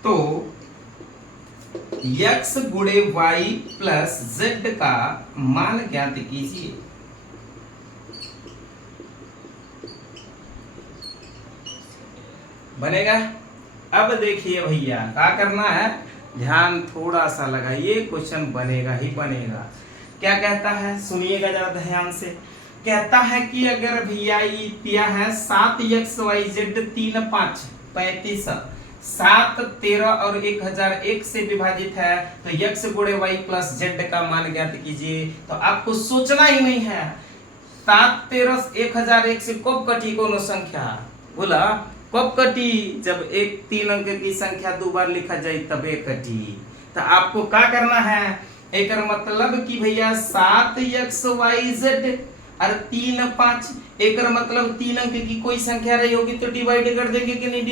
तो x गुणे y प्लस z का मान ज्ञात कीजिए। बनेगा। अब देखिए भैया क्या करना है, ध्यान थोड़ा सा लगाइए, क्वेश्चन बनेगा ही बनेगा। क्या कहता है सुनिएगा जरा ध्यान से। कहता है कि अगर भैया ये दिया है 7xyz 3 5 35, 7 13 और 1001 से विभाजित है, तो x गुणे y प्लस z का मान ज्ञात कीजिए। तो आपको सोचना ही नहीं है 7 13 1001 से कब कटी कोनो संख्या, बोला कब कटी, जब एक 3 अंक की संख्या 2 बार लिखा जाए तबे कटी। तो आपको क्या करना है, एक मतलब कि भैया 7xyz और 3 5, एक मतलब 3 अंक की कोई संख्या रही होगी तो डिवाइड कर देंगे कि नहीं,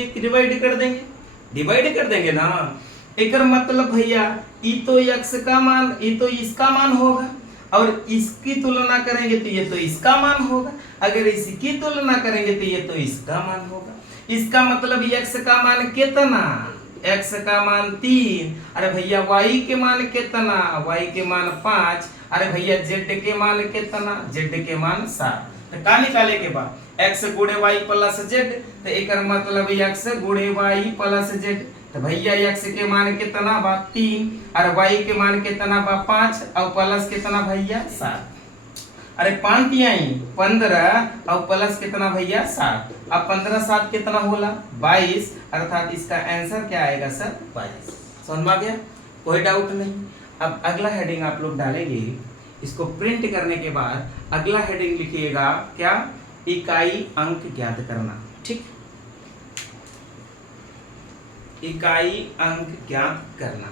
डिवाइड कर देंगे ना। एक मतलब भैया ये तो x का मान, ये तो इसका मान होगा, और इसकी तुलना करेंगे तो ये तो इसका मान होगा, अगर इसकी तुलना करेंगे तो ये तो इसका मान होगा। इसका मतलब x का मान कितना, x का मान 3, अरे भैया y के मान कितना, y के मान 5, अरे भैया z के मान कितना, z के मान 7। तो का निकाले के बाद x गुणे y प्लस z, तो एक मतलब x गुणे y प्लस z, तो भैया x के मान कितना बा 3, और y के मान कितना बा 5, और प्लस कितना भैया 7। अरे 5 15 और प्लस कितना भैया 7। अब 15 7 कितना होला 22, अर्थात इसका आंसर क्या आएगा सर 22। समझ में आ गया, कोई डाउट नहीं। अब अगला हेडिंग आप लोग डालेंगे, इसको प्रिंट करने के बाद अगला हेडिंग लिखिएगा क्या, इकाई अंक ज्ञात करना, ठीक, इकाई अंक ज्ञात करना।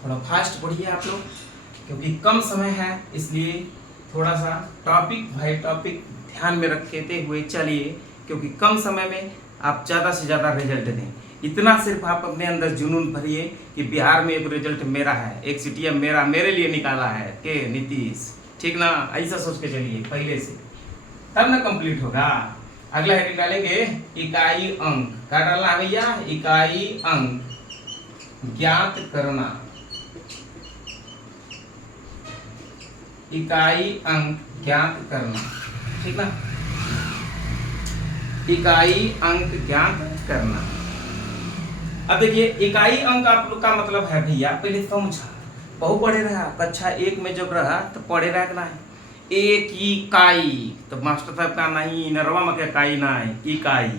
थोड़ा फास्ट पढ़िए आप लोग, क्योंकि कम समय है, इसलिए थोड़ा सा टॉपिक बाय टॉपिक ध्यान में रखते हुए चलिए, क्योंकि कम समय में आप ज़्यादा से ज़्यादा रिजल्ट दें। इतना सिर्फ आप अपने अंदर जुनून भरिए कि बिहार में एक रिजल्ट मेरा है, एक सीटीएम मेरे लिए निकाला है के नीतीश, ठीक ना, ऐसा सोच के चलिए पहले से, तब ना कंप्लीट होगा। अगला हेडिंग डालेंगे इकाई अंक, क्या डालना है भैया, इकाई अंक ज्ञात करना, इकाई अंक ज्ञात करना, ठीक ना, इकाई अंक ज्ञात करना। अब देखिए इकाई अंक आप लोग का मतलब है भैया, पहले समझा, बहु पढ़े रहा कक्षा 1 में जब रहा तो पढ़े रहा ना है एक इकाई, तो मास्टर साहब का नहीं नरवा में इकाई ना है इकाई,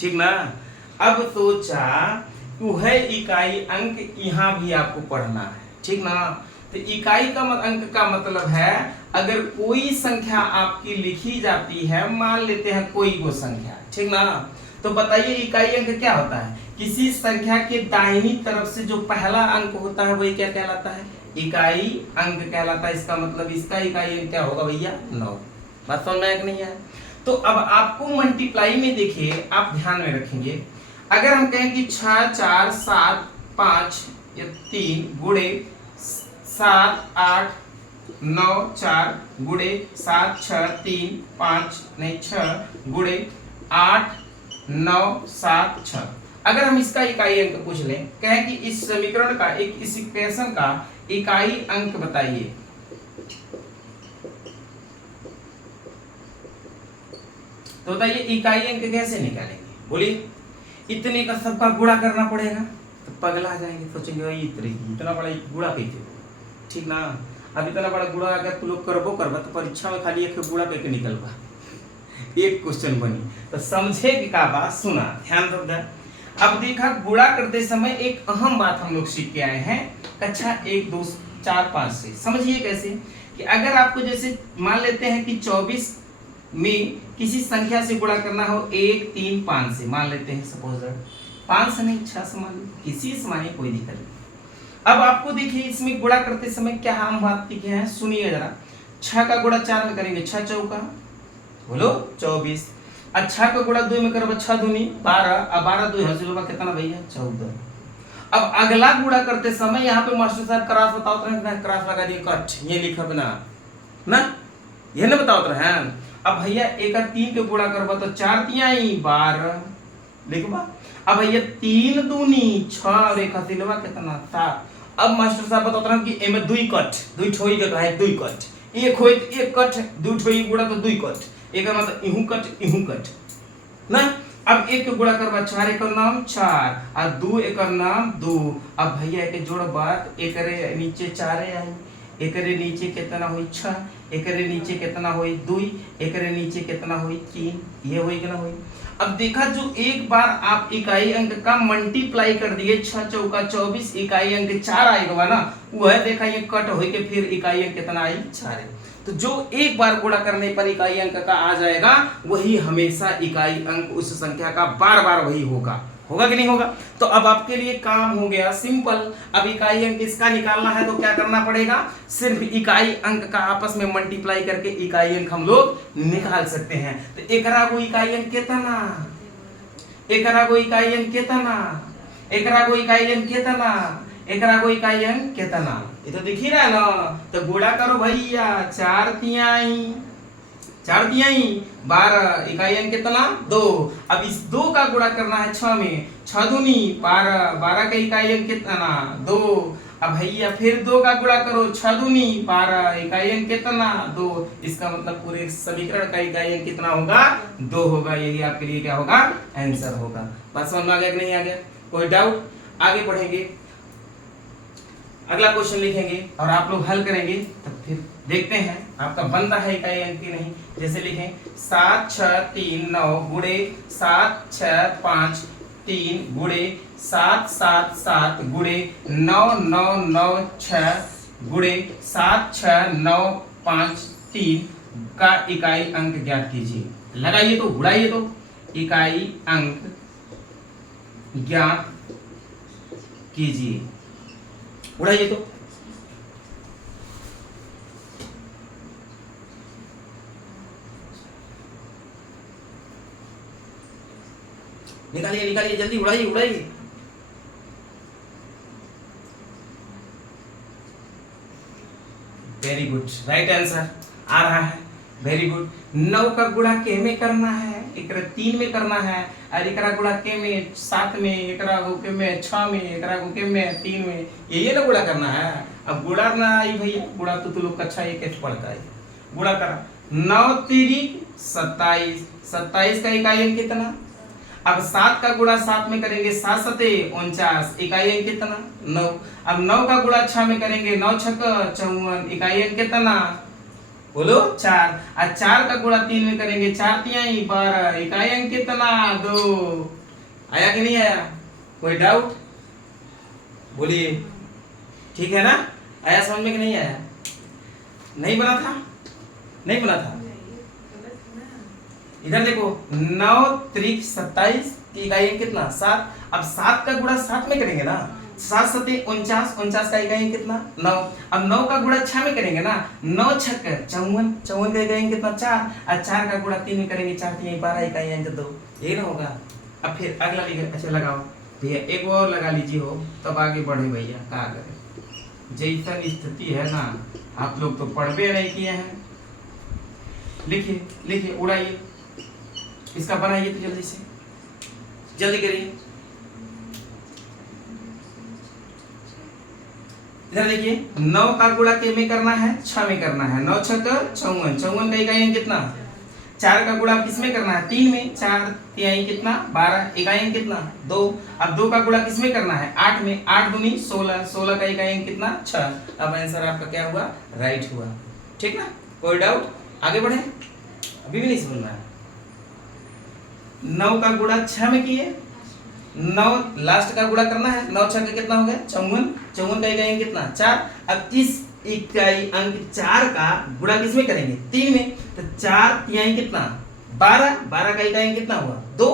ठीक ना। अब सोचा वह इकाई अंक यहाँ भी आपको पढ़ना है, ठीक ना। तो इकाई का अंक का मतलब है अगर कोई संख्या आपकी लिखी जाती है, मान लेते हैं कोई वो संख्या, ठीक ना, तो बताइए इकाई अंक क्या होता है, किसी संख्या के दाहिनी तरफ से जो पहला अंक होता है वही क्या कहलाता है, इकाई अंक कहलाता है। इसका मतलब इसका इकाई अंक क्या होगा भैया 9। बात समझ में नहीं है। तो अब आपको मल्टीप्लाई में देखिए, आप ध्यान में रखेंगे, अगर हम कहें कि 6 4 7 5 या 3 गुणे 7 8 9 4 गुणे 7 6 3 5 नहीं 6 गुणे 8 9 7 6, अगर हम इसका इकाई अंक पूछ लें, कहें कि इस समीकरण का इस इक्वेशन का इकाई अंक बताइए, तो बताइए इकाई अंक कैसे निकालेंगे, बोलिए। इतने का सबका गुणा करना पड़ेगा, तो पगला जाएंगे, सोचेंगे इतना बड़ा गुणा कैसे, ठीक ना। अब इतना बड़ा गुणा अगर तू लोग करबो करबा तो परीक्षा में खाली एक गुणा करके निकलबा, एक क्वेश्चन बनी। तो समझे कि का बात सुना, ध्यान दो। अब देखा गुणा करते समय एक अहम बात हम लोग सीख के आए हैं कक्षा 1 2 4 5 से। समझिए कैसे कि अगर आपको जैसे मान लेते हैं कि 24 में किसी संख्या से गुणा करना हो 1 3 5 से, मान लेते हैं सपोज 5 से नहीं 6 से मान लो, किसी से मानिए कोई दिक्कत नहीं। अब आपको देखिए इसमें गुणा करते समय क्या हम बात लिखे हैं, सुनिए जरा। 6 का गुणा 4 में करेंगे 6 चौका बोलो 24, और 6 का गुणा 2 में करोगे 6 दूनी 12, अब 12 2 हज़ुलवा कितना भैया 14। अब अगला गुणा करते समय यहाँ पे मास्टर साहब क्रॉस बताओ तो ना, क्रॉस लगा दिए कट, ये लिखा बना ना, ये ना बताओ तो है। अब भैया 1 और 3 के गुणा करबा तो 4 तिहाई 12 लिखबा। अब भैया 3 दूनी 6 और 1 हज़ुलवा कितना 7। अब मास्टर साहब बताओ तो कि एमे 2 कट, 2 ठोई के कहे 2 कट, एक होई तो 1 कट, 2 ठोई गुणा तो 2 कट, एक मतलब इहू कट ना। अब 1 के गुणा करबा 4 एकर नाम 4 और 2 एकर नाम 2। अब भैया के जोड़ बात एकरे नीचे 4 आई, एकरे नीचे कितना होई 6, एकरे नीचे कितना होई 2, एकरे नीचे कितना होई 3, ये होई कि ना होई। अब देखा जो एक बार आप इकाई अंक का मल्टीप्लाई कर दिए 6 चौका 24, इकाई अंक 4 आएगा ना, वह देखा ये कट होई के फिर इकाई अंक कितना आई 4। तो जो एक बार गुणा करने पर इकाई अंक का आ जाएगा वही हमेशा इकाई अंक उस संख्या का बार बार वही होगा, होगा कि नहीं होगा। तो अब आपके लिए काम हो गया सिंपल। अब इकाई अंक इसका निकालना है तो क्या करना पड़ेगा, सिर्फ इकाई अंक का आपस में मल्टीप्लाई करके इकाई अंक हम लोग निकाल सकते हैं। तो एकरा को इकाई अंक कितना, एकरा को इकाई अंक कितना, एकरा को इकाई अंक कितना, एकरा को इकाई अंक कितना, ये तो दिख ही रहा है ना। तो गुणा करो भैया 4 तिहाई 12, इकाई अंक कितना 2। अब इस 2 का गुणा करना है 6 में, 6 दूनी 12, 12 का इकाई अंक कितना 2। अब भैया फिर 2 का गुणा करो 6 दूनी 12, इकाई अंक कितना 2। इसका मतलब पूरे समीकरण का इकाई अंक कितना होगा 2 होगा। यही आपके लिए क्या होगा आंसर होगा। बात समझ में आ गया कि नहीं आ गया, कोई डाउट। आगे बढ़ेंगे, अगला क्वेश्चन लिखेंगे और आप लोग हल करेंगे, तब फिर देखते हैं आपका बनता है इकाई अंक की नहीं। जैसे लिखें 7 6 3 9 गुणे 7 6 5 3 गुणे 7 7 7 गुणे 9 9 9 6 गुणे 7 6 9 5 3 का इकाई अंक ज्ञात कीजिए। लगाइए तो उड़ाइए तो, इकाई अंक ज्ञात कीजिए, उड़ाइए तो। निकालिए निकालिए जल्दी, उड़ाइए उड़ाइए। वेरी गुड, राइट आंसर आ रहा है, वेरी गुड। 9 का गुणा के में करना है, एकरा 3 में करना है, और एकरा गुणा के में 7 में, एकरा के में 6 में, एकरा के में 3 में, ये ना गुणा करना है। अब गुणा ना आई भैया, गुणा तो तू लोग कक्षा 1 पढ़ता है। गुणा करा 9 3 27, 27 का इकाई अंक कितना। अब 7 का गुणा 7 में करेंगे 7 7 49, इकाई अंक कितना 9। अब 9 का गुणा 6 में करेंगे 9 6 54, इकाई अंक कितना बोलो 4। और 4 का गुणा 3 में करेंगे 4 तिहाई 12, इकाई अंक कितना 2। आया कि नहीं आया, कोई डाउट बोलिए, ठीक है ना। आया समझ में कि नहीं आया, नहीं बना था, नहीं बना था। इधर देखो 9 3 27 की इकाई अंक कितना 7। अब 7 का गुणा 7 में करेंगे ना, 7 7 49, 49 का इकाई अंक कितना 9। अब 9 का गुणा 6 में करेंगे ना, 9 6 54, 54 का इकाई अंक कितना 4। और 4 का गुणा 3 में करेंगे 4 3 12, इकाई अंक 2, ये ना होगा। अब फिर अगला लिखे, अच्छा लगाओ भैया, एक और लगा लीजिए हो तब आगे बढ़े भैया, क्या करें जैसा स्थिति है ना, आप लोग तो पढ़वे नहीं किए हैं। लिखिए लिखिए उड़ाइए, इसका बनाइए तो जल्दी से, जल्दी करिए। इधर देखिए 9 का गुणा के में करना है 6 में करना है, 9 6 54, 54 का इकाई अंक कितना। 4 का गुणा किस में करना है 3 में, 4 तिहाई कितना 12, इकाई अंक कितना 2। अब 2 का गुणा किस में करना है 8 में, 8 दूनी 16, 16 का इकाई अंक कितना 6। अब आंसर आपका क्या हुआ राइट हुआ, ठीक ना, कोई डाउट। आगे बढ़े, अभी भी नहीं समझ में आया, 9 का गुणा 6 में किए, 9 लास्ट का गुणा करना है, 9 6 का कितना हो गया 54, 54 का इकाई अंक कितना 4। अब इस इकाई अंक 4 का गुणा किसमें करेंगे 3 में, तो 4 तिहाई कितना 12, 12 का इकाई अंक कितना हुआ 2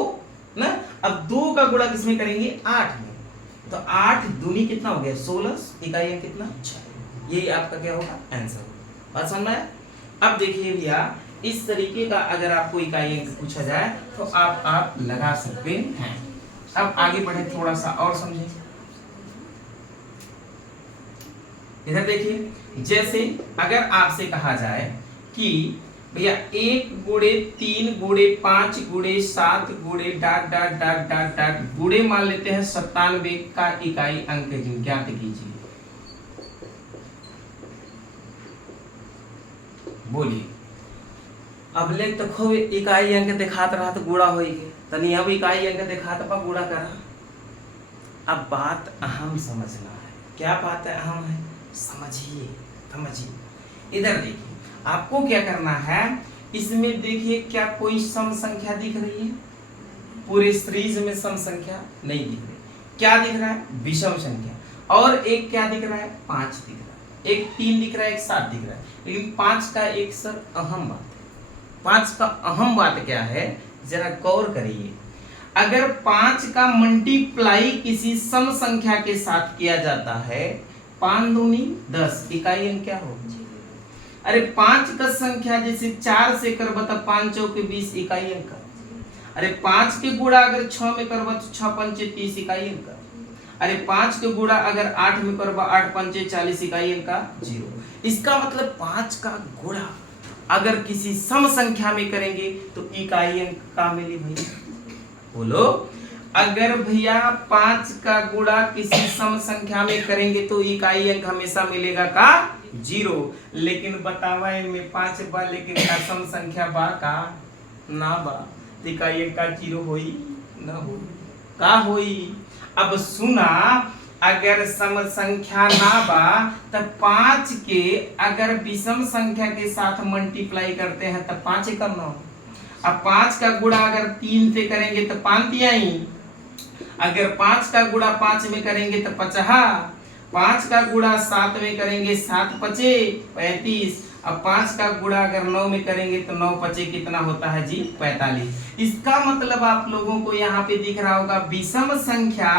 ना। अब 2 का गुणा किसमें करेंगे 8 में, तो 8 दूनी कितना हो गया 16, इकाई अंक कितना 6। यही आपका क्या होगा आंसर। बात समझ में आया? अब देखिए भैया इस तरीके का अगर आपको इकाई अंक पूछा जाए तो आप लगा सकते हैं। अब आगे बढ़े थोड़ा सा और समझें। इधर देखिए, जैसे अगर आपसे कहा जाए कि भैया 1 गुणे 3 गुणे 5 गुणे 7 गुणे dot dot dot dot dot गुणे मान लेते हैं 97 का इकाई अंक ज्ञात कीजिए। बोलिए, अब ले तो खूब इकाई अंक दिखात रहा तो गुणा होइगे, तनी अब इकाई अंक दिखात पर गुणा करा। अब बात अहम समझना है। क्या बात है अहम है, समझिए समझिए। इधर देखिए, आपको क्या करना है, इसमें देखिए क्या कोई सम संख्या दिख रही है? पूरे सीरीज में सम संख्या नहीं दिख रही। क्या दिख रहा है विषम संख्या, और एक क्या दिख रहा है 5 दिख रहा है, एक 3 दिख रहा है, एक 7 दिख रहा है। लेकिन 5 का एक सर अहम बात है। 5 का अहम बात क्या है जरा गौर करिए। अगर 5 का मल्टीप्लाई किसी सम संख्या के साथ किया जाता है, 5 दूनी 10, इकाई अंक क्या हो? अरे 5 का संख्या जैसे 4 से करबा तो 5 चौके 20, इकाई अंक। अरे 5 के गुणा अगर 6 में करबा तो 6 पंचे 30, इकाई अंक। अरे 5 के गुणा अगर 8 में करबा 8 पंचे 40, इकाई अंक 0। इसका मतलब 5 का गुणा अगर किसी सम संख्या में करेंगे तो इकाई अंक का मिली भैया? बोलो, अगर भैया 5 का गुणा किसी सम संख्या में करेंगे तो इकाई अंक हमेशा मिलेगा का 0। लेकिन बतावे में 5 बा लेकिन का सम संख्या बा का ना बा, तो इकाई अंक का 0 होई ना हो का होई? अब सुना, अगर सम संख्या ना बा तब 5 के अगर विषम संख्या के साथ मल्टीप्लाई करते हैं तब 5 एकम 9। अब 5 का गुणा अगर 3 से करेंगे तो 5 तिहाई, अगर 5 का गुणा 5 में करेंगे तो 50, 5 का गुणा 7 में करेंगे 7 पचे 35। अब 5 का गुणा अगर 9 में करेंगे तो 9 पचे कितना होता है जी 45। इसका मतलब आप लोगों को यहाँ पे दिख रहा होगा विषम संख्या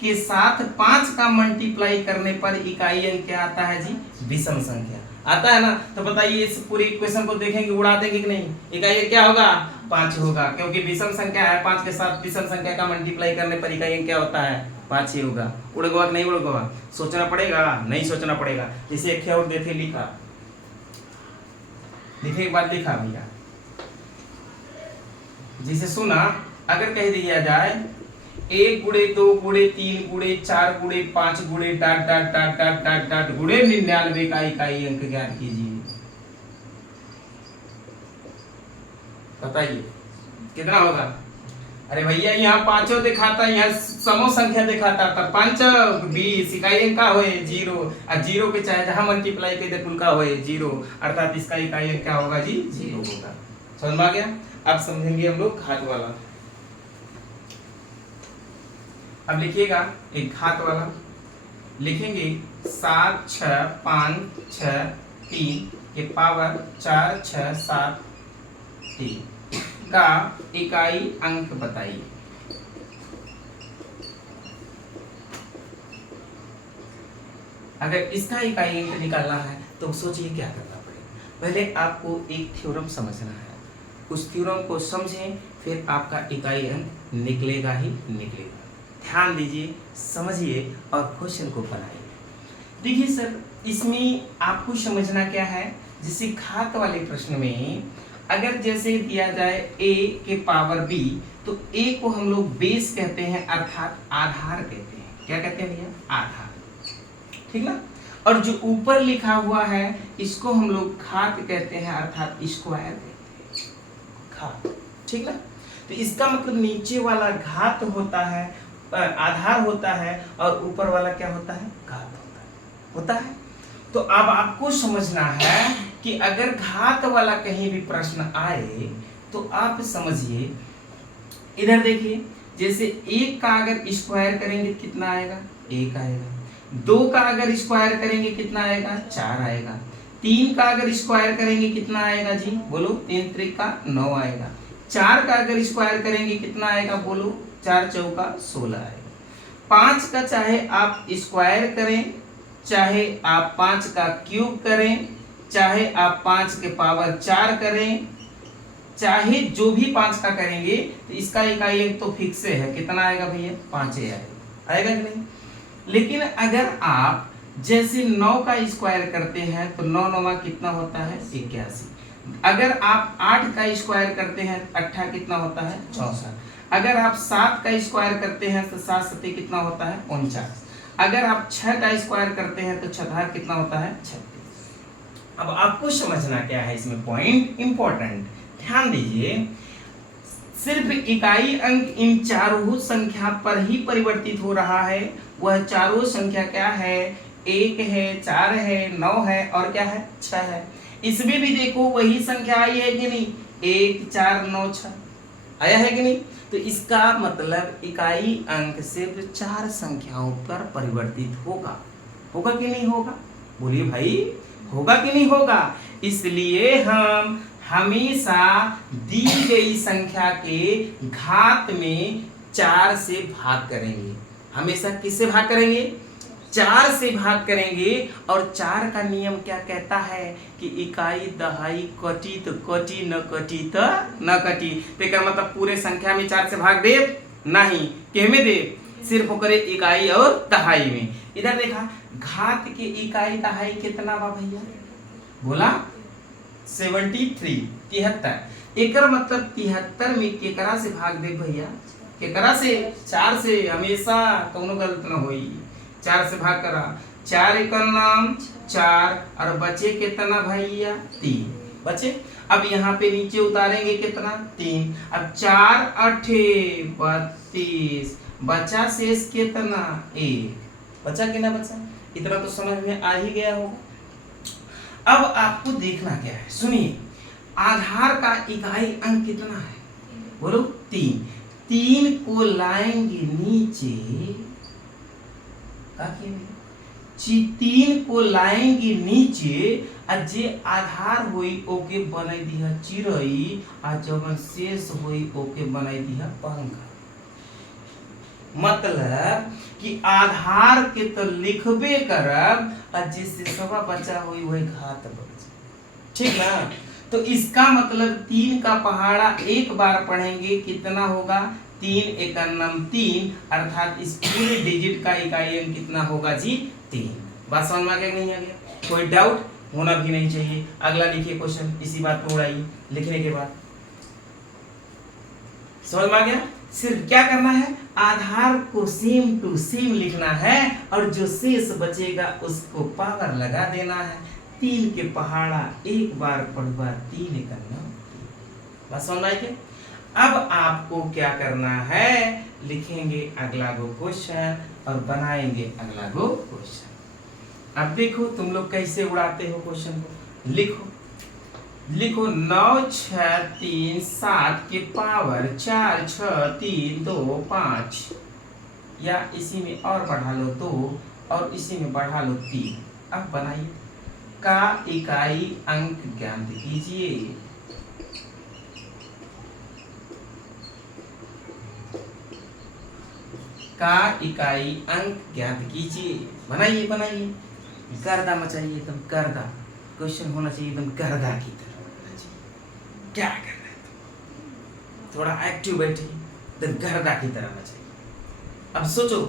के साथ 5 का मल्टीप्लाई करने पर इकाई अंक क्या आता है जी विषम संख्या आता है ना। तो बताइए इस पूरी इक्वेशन को देखेंगे, उड़ा देंगे कि नहीं? इकाई क्या होगा 5 होगा, क्योंकि विषम संख्या है। 5 के साथ विषम संख्या का मल्टीप्लाई करने पर इकाई अंक क्या होता है 5 ही होगा। उड़ गवा नहीं उड़ गवा, सोचना पड़ेगा नहीं सोचना पड़ेगा। जैसे एक और देखे लिखा, लिखे एक बात लिखा भैया, जिसे सुना, अगर कह दिया जाए 1 गुणे 2 गुणे 3 गुणे 4 गुणे 5 गुणे dot dot dot dot dot dot गुणे 99 का इकाई अंक ज्ञात कीजिए। बताइए कितना होगा? अरे भैया यहाँ 5 दिखाता, यहाँ समो संख्या दिखाता था 5 20, इकाई अंक का होए 0, और 0 के चाहे जहां मल्टीप्लाई कर दे उनका होए 0, अर्थात इसका इकाई अंक क्या होगा जी 0 होगा। समझ में आ गया? अब समझेंगे हम लोग घात वाला। अब लिखिएगा एक घात वाला, लिखेंगे 7 6 5 6 3 के पावर 4 6 7 3 का इकाई अंक बताइए। अगर इसका इकाई अंक निकालना है तो सोचिए क्या करना पड़ेगा। पहले आपको एक थ्योरम समझना है, उस थ्योरम को समझें, फिर आपका इकाई अंक निकलेगा ही निकलेगा। ध्यान दीजिए, समझिए और क्वेश्चन को बनाइए। देखिए सर, इसमें आपको समझना क्या है, जैसे घात वाले प्रश्न में अगर जैसे दिया जाए a के पावर b, तो a को हम लोग बेस कहते हैं, अर्थात आधार कहते हैं। क्या कहते हैं भैया? आधार, ठीक ना। और जो ऊपर लिखा हुआ है इसको हम लोग घात कहते हैं, अर्थात स्क्वायर कहते हैं, घात, ठीक ना। तो इसका मतलब नीचे वाला घात होता है, आधार होता है, और ऊपर वाला क्या होता है? घात होता है। तो अब आपको समझना है कि अगर घात वाला कहीं भी प्रश्न आए तो आप समझिए इधर देखिए, जैसे 1 का अगर स्क्वायर करेंगे कितना आएगा, 1 आएगा। 2 का अगर स्क्वायर करेंगे कितना आएगा, 4 आएगा। 3 का अगर स्क्वायर करेंगे कितना आएगा जी, बोलो, 3 त्रिका 9 आएगा। 4 का अगर स्क्वायर करेंगे कितना आएगा, बोलो, 4 चौका 16 आएगा। 5 का चाहे आप स्क्वायर करें, चाहे आप 5 का क्यूब करें, चाहे आप 5 के पावर 4 करें, चाहे जो भी 5 का करेंगे, तो इसका इकाई एक तो फिक्स है, कितना आएगा भैया, 5 ही आएगा, आएगा कि नहीं। लेकिन अगर आप जैसे 9 का स्क्वायर करते हैं तो 9 9 कितना होता है, 81। अगर आप 8 का स्क्वायर करते हैं 8 कितना होता है, 64। अगर आप 7 का स्क्वायर करते हैं तो 7 7 कितना होता है, 49। अगर आप 6 का स्क्वायर करते हैं तो 6 कितना होता है, 36। अब आपको समझना क्या है इसमें, पॉइंट इंपॉर्टेंट, ध्यान दीजिए। सिर्फ इकाई अंक इन चारों संख्या पर ही परिवर्तित हो रहा है। वह चारों संख्या क्या है, 1 है, 4 है, 9 है और क्या है, 6 है। इसमें भी देखो वही संख्या आई है कि नहीं, 1 4 9 6 आया है कि नहीं। तो इसका मतलब इकाई अंक सिर्फ 4 संख्याओं पर परिवर्तित होगा, होगा कि नहीं होगा, बोलिए भाई, होगा कि नहीं होगा। इसलिए हम हमेशा दी गई संख्या के घात में 4 से भाग करेंगे। हमेशा किससे भाग करेंगे, 4 से भाग करेंगे। और 4 का नियम क्या कहता है कि इकाई दहाई कटी तो कटी, न कटी तो न कटी। तो मतलब पूरे संख्या में 4 से भाग दे नहीं, के में दे, सिर्फ करे इकाई और दहाई में। इधर देखा, घात के इकाई दहाई कितना बा भैया, बोला 73, 73। एक मतलब 73 में केकरा से भाग दे भैया, केकरा से, 4 से। हमेशा कौनो गलत न होई, 4 से भाग करा, 4 एक नाम 4 और बचे कितना भैया, 3 बचे। अब यहाँ पे नीचे उतारेंगे कितना, 3। अब 4 8 32, बचा शेष कितना, 1 बचा कि ना बचा, इतना तो समझ में आ ही गया होगा। अब आपको देखना क्या है, सुनिए, आधार का इकाई अंक कितना है, बोलो, 3। 3 को लाएंगे नीचे, 3 को लाएंगे नीचे, जे आधार होई ओके बनाई दिया चिरई, आ जवन शेष होई ओके बनाई दिया पंखा। मतलब कि आधार के तो लिखबे करब, और जिससे सवा बचा हुई वही घात बचा, ठीक ना। तो इसका मतलब 3 का पहाड़ा एक बार पढ़ेंगे कितना होगा, 3 एक 3, अर्थात इस पूरे डिजिट का इकाई अंक कितना होगा जी, 3। बात समझ में आ गया नहीं आ गया, कोई डाउट होना भी नहीं चाहिए। अगला लिखिए क्वेश्चन, इसी बात को उड़ाइए। लिखने के बाद समझ में आ गया, सिर्फ क्या करना है, आधार को सेम टू सेम लिखना है, और जो शेष बचेगा उसको पावर लगा देना है। 3 के पहाड़ा एक बार पढ़वा, 3 एक 9। बस समझ में क्या। अब आपको क्या करना है, लिखेंगे अगला गो क्वेश्चन और बनाएंगे अगला गो क्वेश्चन। अब देखो तुम लोग कैसे उड़ाते हो क्वेश्चन को, लिखो लिखो 9 6 3 7 के पावर 4 6 3 2 5, या इसी में और बढ़ा लो 2 और इसी में बढ़ा लो 3। अब बनाइए, का इकाई अंक ज्ञात कीजिए। का इकाई अंक ज्ञात कीजिए, बनाइए बनाइए, गर्दा मचाइए एकदम, गर्दा क्वेश्चन होना चाहिए एकदम गर्दा की तरह। क्या कर रहे हैं, थोड़ा एक्टिव बैठिए, एकदम गर्दा की तरह मचाइए। अब सोचो,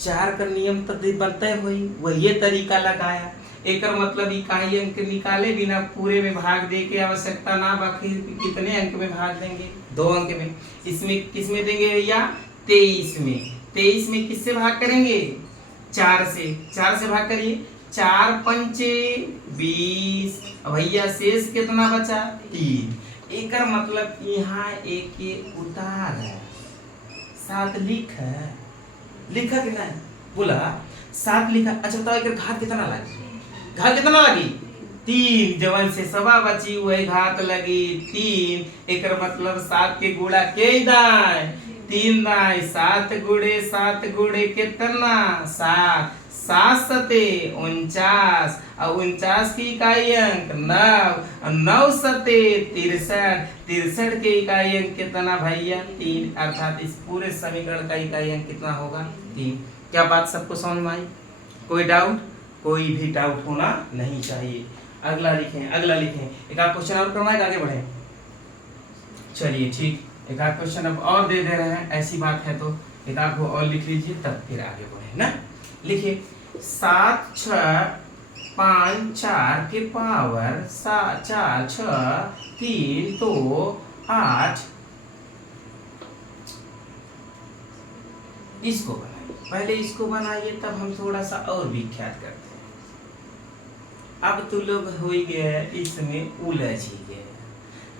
4 का नियम तो बनता हुई वही तरीका लगाया, एक मतलब इकाई अंक निकाले बिना पूरे में भाग दे के आवश्यकता ना, बाकी कितने अंक में भाग देंगे, 2 अंक में। इसमें किसमें देंगे भैया, 23 में। 23 में किससे भाग करेंगे, 4 से। 4 से भाग करिए, 4 पंचे 20, भैया शेष कितना बचा, 3। एक मतलब यहाँ एक उतार है, 7 लिख है, लिखा कि नहीं, बोला 7 लिखा। अच्छा बताओ एक घात कितना लगी, घात कितना लगी, 3 जवन से सवा बची वही घात लगी 3 एक मतलब 7 के गुणा के दाए 3 दाए 7 गुणे कितना 7 7 सते 49 और 49 की इकाई अंक 9 9 सते 63 के इकाई अंक कितना भैया 3 अर्थात इस पूरे समीकरण का इकाई अंक कितना होगा 3। क्या बात सबको समझ में आई? कोई डाउट? कोई भी डाउट होना नहीं चाहिए। अगला लिखें एक आध क्वेश्चन और करना है, आगे बढ़े। चलिए ठीक, एक आध क्वेश्चन अब और दे रहे हैं, ऐसी बात है तो एक आध को और लिख लीजिए तब फिर आगे बढ़े ना। लिखिए 7 6 5 4 के पावर 4 6 3 2 8 इसको बनाइए, पहले इसको बनाइए तब हम थोड़ा सा और विख्यात करते हैं। अब तो लोग हो गए इसमें उलझ ही गए,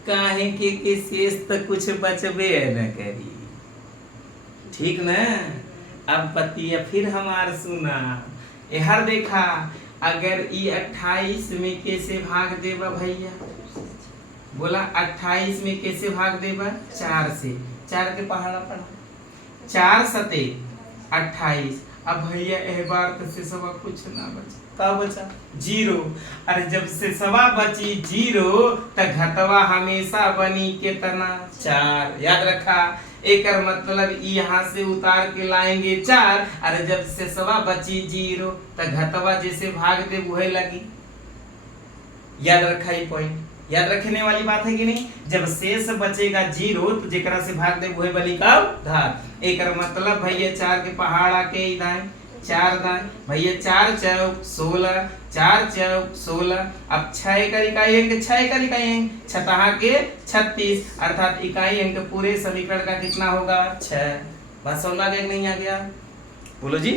काहे के शेष तो कुछ बचबे न करी, ठीक ना। अब बतिया फिर हमार सुना हर देखा, अगर ये 28 में कैसे भाग देबा भैया, बोला 28 में कैसे भाग देबा 4 से, 4 के पहाड़ा पड़ा 4 सते 28। अब भैया एह बार तो से सवा कुछ ना बचा, का बचा 0। अरे जब से सवा बची 0 तो घटवा हमेशा बनी कितना 4, याद रखा। एक मतलब यहाँ से उतार के लाएंगे 4, अरे जब से सवा बची 0 तो घटवा जैसे भाग दे वही लगी, याद रखा ये पॉइंट, याद रखने वाली बात है कि नहीं। जब शेष बचेगा 0 तो जेकरा से भाग दे वही बनी का घात। एक मतलब भैया 4 के पहाड़ आके दाएं 4 दाएं भैया 4 चौक 16 4 चौक 16। अब 6 का इकाई अंक 6 का इकाई अंक 6 के 36 अर्थात इकाई अंक पूरे समीकरण का कितना होगा 6। बात समझ आ गया नहीं आ गया? बोलो जी,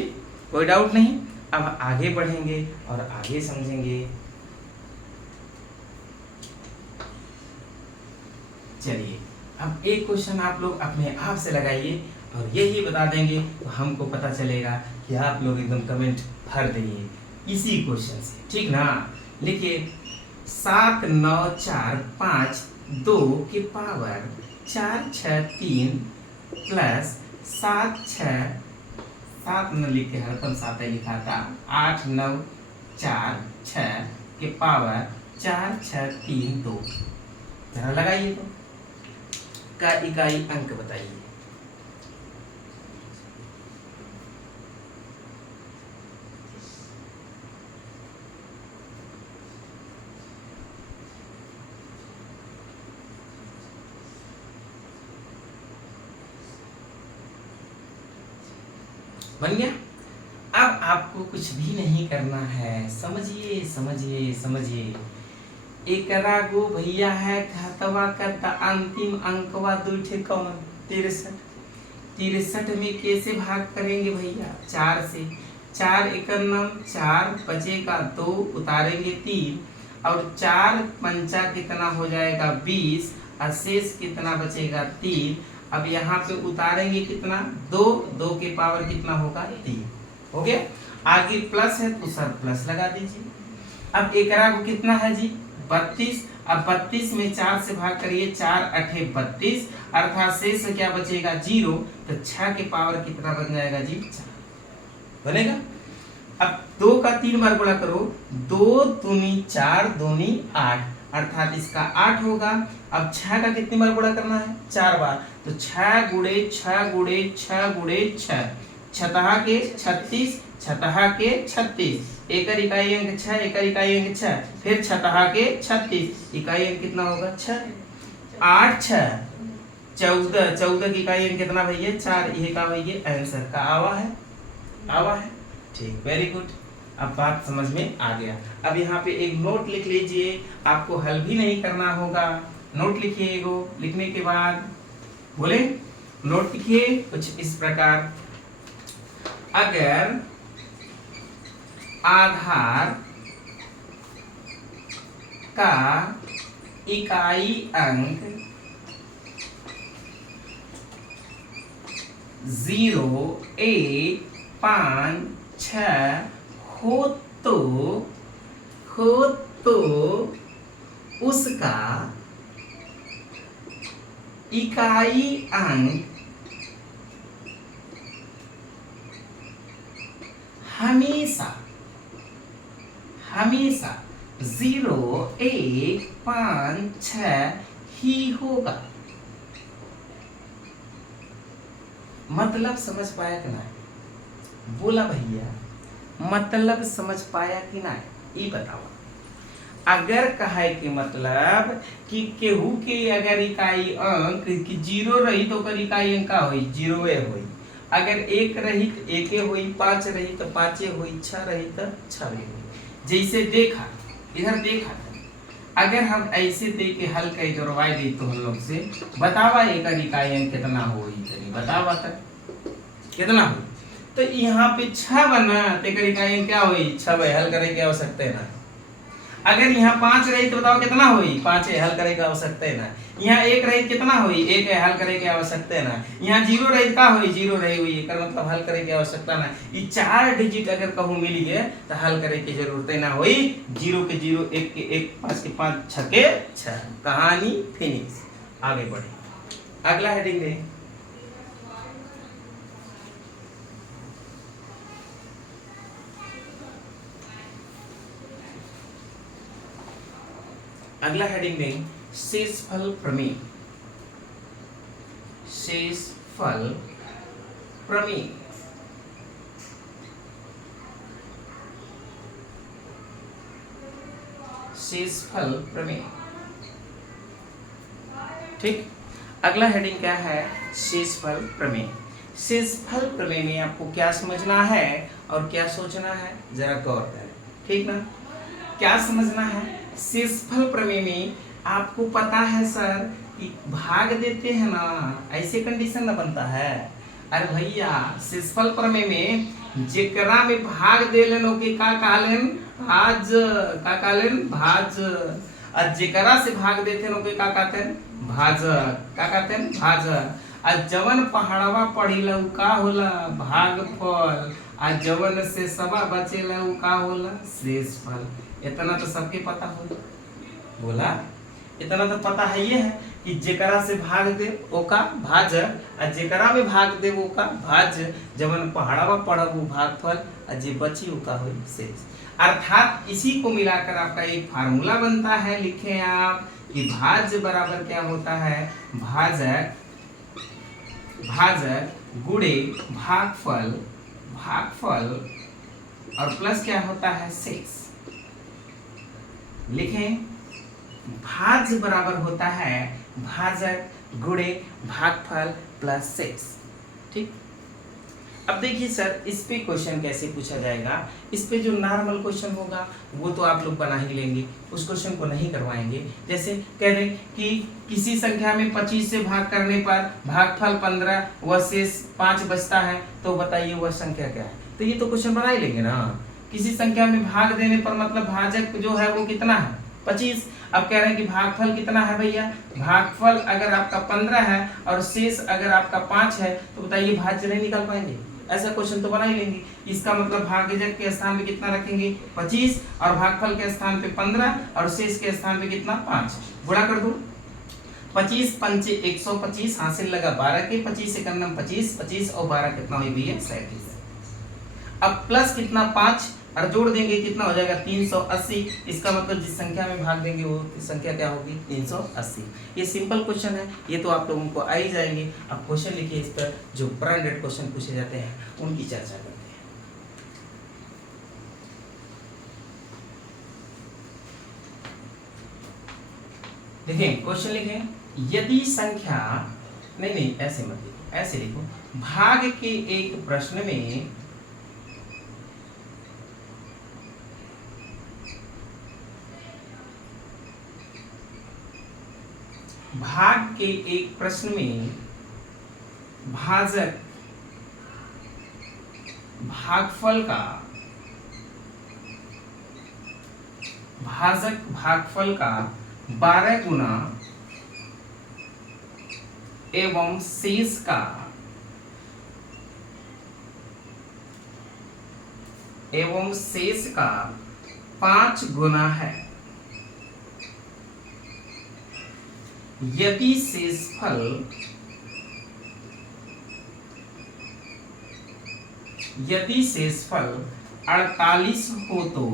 कोई डाउट नहीं। अब आगे बढ़ेंगे और आगे समझेंगे। चलिए अब एक क्वेश्चन आप लोग अपने आप से लगाइए और यही बता देंगे तो हमको पता चलेगा कि आप लोग एकदम कमेंट भर देंगे इसी क्वेश्चन से, ठीक ना। लिखिए 7 9 4 5 2 के पावर 4 6 3 प्लस 7 6 7 न लिख के हरदम 7 लिखा था 8 9 4 6 के पावर 4 6 3 2। जरा लगाइए तो का इकाई अंक बताइए। बन गया? अब आपको कुछ भी नहीं करना है, समझिए समझिए समझिए। एकरा गो भैया है घातवा का अंतिम अंकवा 2 ठे कौन 63। 63 में कैसे भाग करेंगे भैया 4 से, 4 एकम 4 बचेगा 2 उतारेंगे 3 और 4 पंचा कितना हो जाएगा 20 और शेष कितना बचेगा 3। अब यहाँ पे उतारेंगे कितना 2, 2 के पावर कितना होगा 3 हो गया। आगे प्लस है तो सर प्लस लगा दीजिए। अब एकरा को कितना है जी 32। अब 32 में 4 से भाग करिए 4 8 32 अर्थात शेष क्या बचेगा 0। तो 6 के पावर कितना बन जाएगा जी 4 बनेगा। अब 2 का 3 बार गुणा करो 2 दूनी 4 दूनी 8 अर्थात इसका 8 होगा। अब 6 का कितनी बार गुणा करना है 4 बार, तो 6 गुणे 6 गुणे 6 गुणे 6 छतहा के 36 छतहा के 36 एकर इकाई अंक 6 एकर इकाई अंक 6 फिर छतहा के 36 इकाई अंक कितना होगा 6 8 6 14 14 की इकाई अंक कितना भैया 4। ये का भैया आंसर का आवा है ठीक, वेरी गुड। अब बात समझ में आ गया। अब यहाँ पे एक नोट लिख लीजिए, आपको हल भी नहीं करना होगा। नोट लिखिए एगो, लिखने के बाद बोले नोट लिखिए कुछ इस प्रकार। अगर आधार का इकाई अंक 0 1 5 6 हो तो उसका इकाई अंक हमेशा हमेशा 0, 1, 5, 6 ही होगा। मतलब समझ पाया कि नहीं? बोला भैया, मतलब समझ पाया कि नहीं? ये बताओ। अगर कहे के मतलब कि केहू के अगर इकाई अंक कि 0 रही तो ओकर इकाई अंक का होई 0 होई। अगर 1 रही तो 1 होई, 5 रही तो 5 होई, 6 रही तो 6 होई। जैसे देखा, इधर देखा, अगर हम ऐसे दे के हल कई करवाई दी तो हम लोग से बतावा एक इकाई अंक कितना होई, बतावा कितना हो। तो यहाँ पे 6 बना तो एक इकाई अंक क्या होई 6 भाई, हल करे की आवश्यकता है ना। अगर यहाँ 5 रही तो बताओ कितना होई 5 है, हल करे की आवश्यकता है ना। यहाँ 1 रही कितना होई 1 है, हल करे की आवश्यकता है ना। यहाँ 0 रही का होई 0 रही हुई, एकर मतलब हल करे की आवश्यकता ना। ये 4 डिजिट अगर कहूँ मिल गए तो हल करे की जरूरत ना होई। 0 के 0, 1 के 1, 5 के 5, 6 के 6। कहानी फिनिश। आगे बढ़े, अगला हेडिंग दे। अगला हेडिंग में शेषफल प्रमेय। शेषफल प्रमेय। शेषफल प्रमेय। ठीक, अगला हेडिंग क्या है? शेषफल प्रमेय। शेषफल प्रमेय में आपको क्या समझना है और क्या सोचना है, जरा गौर करें। ठीक ना? क्या समझना है? शेषफल प्रमेय में आपको पता है सर कि भाग देते हैं ना, ऐसे कंडीशन ना बनता है। अरे भैया, शेषफल प्रमेय में जेकरा में भाग दे लेनो के का कहलेन भाज, का कहलेन भाज। और जेकरा से भाग देते नो के का कहते भाज, का कहते भाज। और जवन पहाड़वा पढ़िला उ का होला भागफल। और जवन से सवा बचेला उ का होला शेषफल। इतना तो सबके पता हो। बोला इतना तो पता है ये है कि जेकरा से भाग दे ओका भाज, और जेकरा में भाग दे ओका भाज। जवन पहाड़वा पढ़ब उ भागफल, और जे बची ओका होई शेष। अर्थात इसी को मिलाकर आपका एक फार्मूला बनता है, लिखें आप कि भाज्य बराबर क्या होता है, भाजक भाजक गुणे भागफल, भागफल और प्लस क्या होता है शेष। लिखें, भाज्य बराबर होता है भाजक गुणे भागफल प्लस शेष। ठीक, अब देखिए सर इस पे क्वेश्चन कैसे पूछा जाएगा। इस पे जो नॉर्मल क्वेश्चन होगा वो तो आप लोग बना ही लेंगे, उस क्वेश्चन को नहीं करवाएंगे। जैसे कह दें कि किसी संख्या में 25 से भाग करने पर भागफल 15 व शेष 5 बचता है, तो बताइए वह संख्या क्या है। तो ये तो क्वेश्चन बना ही लेंगे ना। किसी संख्या में भाग देने पर मतलब भाजक जो है वो कितना है 25। अब कह रहे हैं कि भागफल कितना है भैया, भागफल अगर आपका 15 है और शेष अगर आपका 5 है, तो बताइए भाज्य नहीं निकाल पाएंगे। ऐसा क्वेश्चन तो बना ही लेंगे। इसका मतलब भाजक के स्थान पे कितना रखेंगे 25, और भागफल के स्थान पे 15, और शेष के स्थान पे कितना 5। गुणा कर दो, 25 पंचे 125, हासिल लगा 12 के, 25 से करना 25, 25 और 12 कितना हुई भैया 37। अब प्लस कितना 5 और जोड़ देंगे कितना हो जाएगा 380। इसका मतलब जिस संख्या में भाग देंगे वो संख्या क्या होगी 380। ये सिंपल क्वेश्चन है, ये तो आप लोगों को आ ही जाएंगे। अब क्वेश्चन लिखिए, इस पर जो ब्रांडेड क्वेश्चन पूछे जाते हैं उनकी चर्चा करते हैं। देखिए क्वेश्चन लिखें, यदि संख्या नहीं ऐसे मत लिखो, ऐसे लिखो, भाग के एक प्रश्न में भाग के एक प्रश्न में भाजक भागफल का भाजक भागफल का 12 गुना एवं शेष का 5 गुना है। यदि शेषफल यदि शेषफल 48 हो तो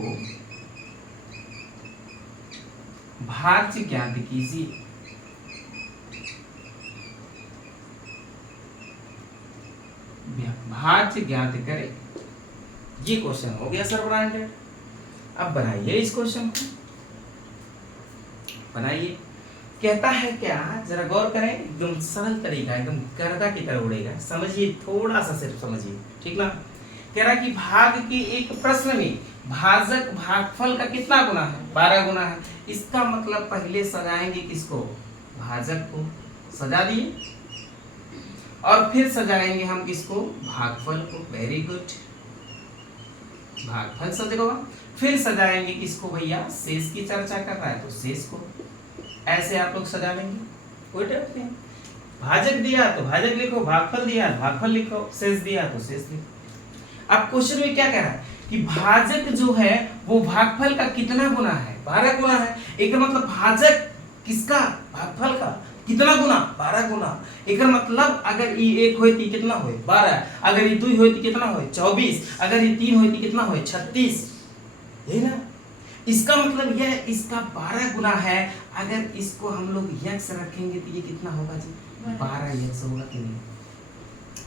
भाज्य ज्ञात कीजिए। भाज्य ज्ञात करें। ये क्वेश्चन हो गया सर ब्रांडेड। अब बनाइए इस क्वेश्चन को, बनाइए। कहता है क्या, जरा गौर करें, एकदम सरल तरीका, एकदम गर्दा की तरह उड़ेगा, समझिए, थोड़ा सा सिर्फ समझिए, ठीक ना। कह रहा कि भाग के एक प्रश्न में भाजक भागफल का कितना गुना है, 12 गुना है। इसका मतलब पहले सजाएंगे किसको, भाजक को, सजा दिए, और फिर सजाएंगे हम किसको, भागफल को। वेरी गुड, भागफल सजेगा। फिर सजाएंगे किसको भैया, शेष की चर्चा कर रहा है तो शेष को। ऐसे आप लोग सजा लेंगे, कोई डर नहीं। भाजक दिया तो भाजक लिखो, भागफल दिया तो भागफल लिखो, शेष दिया तो शेष लिखो। अब क्वेश्चन में क्या कह रहा है कि भाजक जो है वो भागफल का कितना गुना है, 12 गुना है। एक मतलब भाजक किसका, भागफल का कितना गुना, 12 गुना। एक मतलब अगर ये 1 होती कितना होए, 12। अगर ये 2 होती कितना होए, 24। अगर ये 3 होती कितना होए, 36। यही ना। इसका मतलब यह इसका 12 गुना है। अगर इसको हम लोग यक्ष रखेंगे तो ये कितना होगा जी, 12 यक्ष होगा कि नहीं,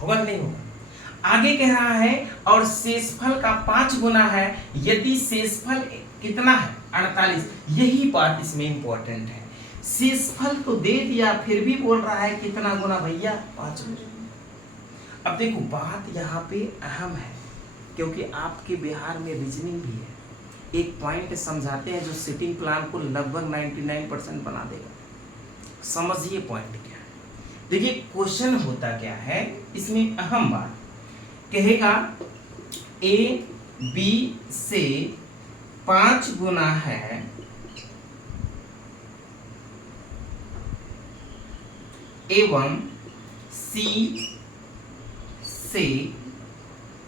होगा कि नहीं होगा। आगे कह रहा है और शेषफल का 5 गुना है। यदि शेषफल कितना है, 48। यही बात इसमें इंपॉर्टेंट है। शेषफल तो दे दिया, फिर भी बोल रहा है कितना गुना भैया, 5 गुना। अब देखो बात यहाँ पे अहम है, क्योंकि आपके बिहार में रीजनिंग भी है। एक पॉइंट समझाते हैं जो सिटिंग प्लान को लगभग 99% बना देगा। समझिए पॉइंट क्या है। देखिए क्वेश्चन होता क्या है, इसमें अहम बात कहेगा ए बी से 5 गुना है एवं सी से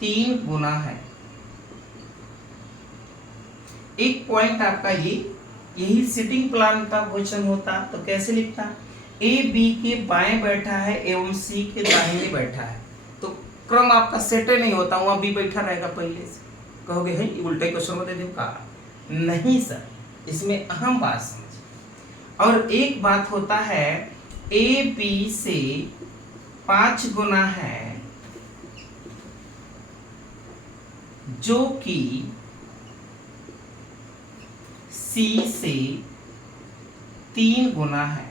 3 गुना है। एक पॉइंट आपका यही सिटिंग प्लान का क्वेश्चन होता तो कैसे लिखता, ए बी के बाएं बैठा है एवं सी के दाहिने बैठा है, तो क्रम आपका सेट नहीं होता, वहां बी बैठा रहेगा पहले से। कहोगे है उल्टे क्वेश्चन में दे दो का, नहीं सर, इसमें अहम बात समझिए। और एक बात होता है ए बी से 5 गुना है जो कि सी से 3 गुना है।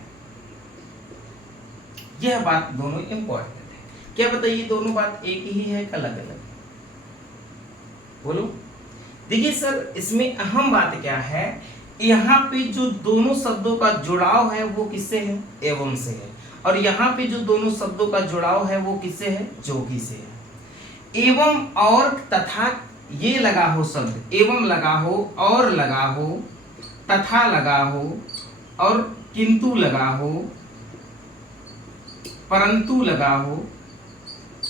यह बात दोनों इंपॉर्टेंट है। क्या बताइए, दोनों बात एक ही है कि अलग अलग, बोलो। देखिए सर, इसमें अहम बात क्या है, यहाँ पे जो दोनों शब्दों का जुड़ाव है वो किससे है, एवं से है। और यहाँ पे जो दोनों शब्दों का जुड़ाव है वो किससे है, जो कि से है। एवं और तथा ये लगा हो शब्द, एवं लगा हो, और लगा हो, तथा लगा हो, और किंतु लगा हो, परंतु लगा हो,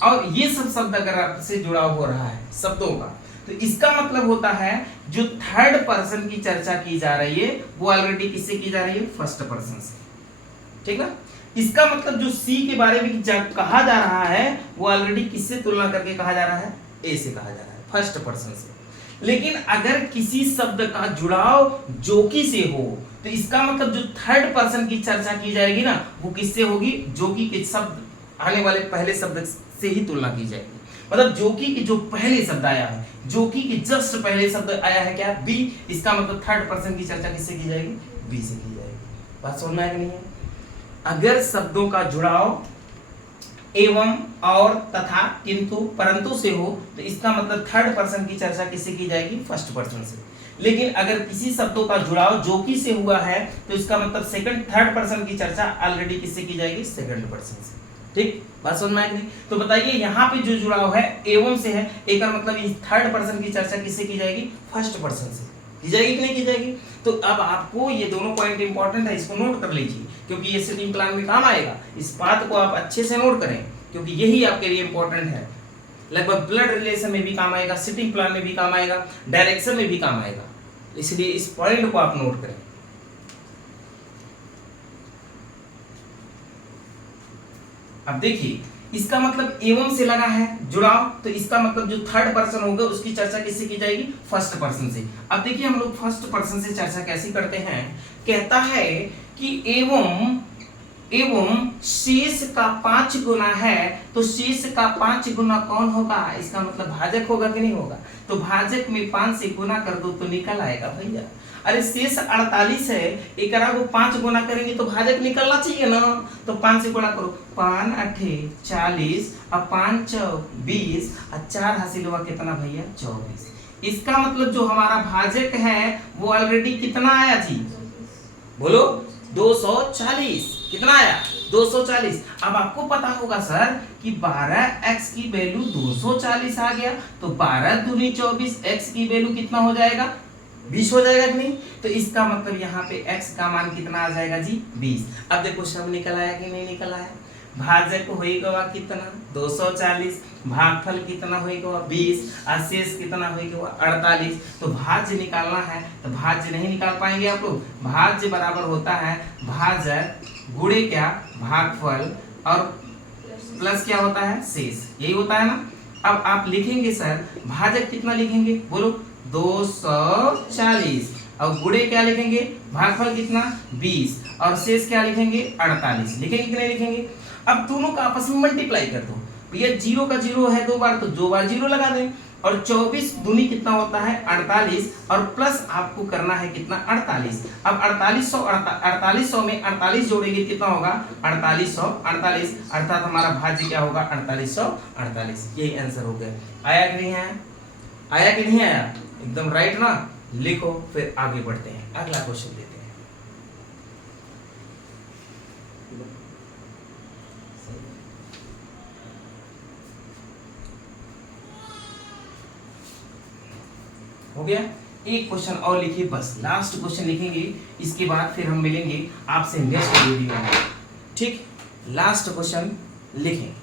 और ये सब शब्द अगर आपसे जुड़ाव हो रहा है शब्दों का, तो इसका मतलब होता है जो थर्ड पर्सन की चर्चा की जा रही है वो ऑलरेडी किससे की जा रही है, फर्स्ट पर्सन से, ठीक है। इसका मतलब जो सी के बारे में कहा जा रहा है वो ऑलरेडी किससे तुलना करके कहा जा रहा है, ए से कहा जा रहा है, फर्स्ट पर्सन से। लेकिन अगर किसी शब्द का जुड़ाव जो कि से हो तो इसका मतलब जो थर्ड पर्सन की चर्चा की जाएगी ना वो किससे होगी, जो कि के शब्द आने वाले पहले शब्द से ही तुलना की जाएगी। मतलब जो कि जो पहले शब्द आया है, जो कि जस्ट पहले शब्द आया है क्या, बी, इसका मतलब थर्ड पर्सन की चर्चा किससे की जाएगी, बी से की जाएगी। बात समझ में आ नहीं है। अगर शब्दों का जुड़ाव एवं और तथा किंतु परंतु से हो तो इसका मतलब थर्ड पर्सन की चर्चा किससे की जाएगी, फर्स्ट पर्सन से। लेकिन अगर किसी शब्दों का जुड़ाव जो कि से हुआ है तो इसका मतलब सेकंड थर्ड पर्सन की चर्चा ऑलरेडी किससे की जाएगी, सेकंड पर्सन से। ठीक, बात समझ में आई नहीं। तो बताइए यहाँ पे जो जुड़ाव है एवं से है, एक मतलब इस थर्ड पर्सन की चर्चा किससे की जाएगी, फर्स्ट पर्सन से की जाएगी कि नहीं की जाएगी। तो अब आपको ये दोनों पॉइंट इंपॉर्टेंट है, इसको नोट कर लीजिए क्योंकि ये सिटिंग प्लान में काम आएगा। इस बात को आप अच्छे से नोट करें क्योंकि यही आपके लिए इंपॉर्टेंट है। लगभग ब्लड रिलेशन में भी काम आएगा, सिटिंग प्लान में भी काम आएगा, डायरेक्शन में भी काम आएगा, इसलिए इस पॉइंट को आप नोट करें। अब देखिए इसका मतलब एवं से लगा है जुड़ाव, तो इसका मतलब जो थर्ड पर्सन होगा उसकी चर्चा किससे की जाएगी, फर्स्ट पर्सन से। अब देखिए हम लोग फर्स्ट पर्सन से चर्चा कैसे करते हैं, कहता है कि एवं शेष का 5 गुना है, तो शेष का 5 गुना कौन होगा, इसका मतलब भाजक होगा कि नहीं होगा। तो भाजक में 5 से गुना कर दो तो निकल आएगा भैया। अरे शेष 48 है, एक को 5 गुना करेंगे तो भाजक निकलना चाहिए ना। तो 5 से गुणा करो, 5 8 40 और 5 चौ 20 और 4 हासिल हुआ कितना भैया, 24। इसका मतलब जो हमारा भाजक है वो ऑलरेडी कितना आया जी, बोलो 240। कितना आया, 240। अब आपको पता होगा सर कि 12x की वैल्यू 240 आ गया, तो 12 दूनी 24, x की वैल्यू कितना हो जाएगा, 20 हो जाएगा कि नहीं। तो इसका मतलब यहाँ पे x का मान कितना आ जाएगा जी, 20। अब देखो सब निकल आया कि नहीं निकल आया। भाजक होगा कितना, 240, भागफल कितना होगा 20, और शेष कितना होगा 48। तो भाज्य निकालना है, तो भाज्य नहीं निकाल पाएंगे आप लोग। भाज्य बराबर होता है भाजक गुणे क्या, भागफल, और प्लस क्या होता है, शेष, यही होता है ना। अब आप लिखेंगे सर भाजक कितना लिखेंगे, बोलो 240, और गुणे क्या लिखेंगे, भागफल कितना 20, और शेष क्या लिखेंगे 48। लिखेंगे कि नहीं लिखेंगे। अब दोनों का आपस में मल्टीप्लाई कर दो भैया, 0 का 0 है 2 बार, तो 2 बार 0 लगा दें, और 24 दूनी कितना होता है 48, और प्लस आपको करना है कितना 48। अब 4800 में 48 जोड़ेंगे कितना होगा 4848, अर्थात हमारा भाज्य क्या होगा 4848। यही आंसर हो गया। आया कि नहीं आया, आया कि नहीं आया, एकदम राइट ना। लिखो फिर आगे बढ़ते हैं, अगला क्वेश्चन देते हैं। हो गया, एक क्वेश्चन और लिखिए, बस लास्ट क्वेश्चन लिखेंगे, इसके बाद फिर हम मिलेंगे आपसे नेक्स्ट वीडियो में। ठीक, लास्ट क्वेश्चन लिखें।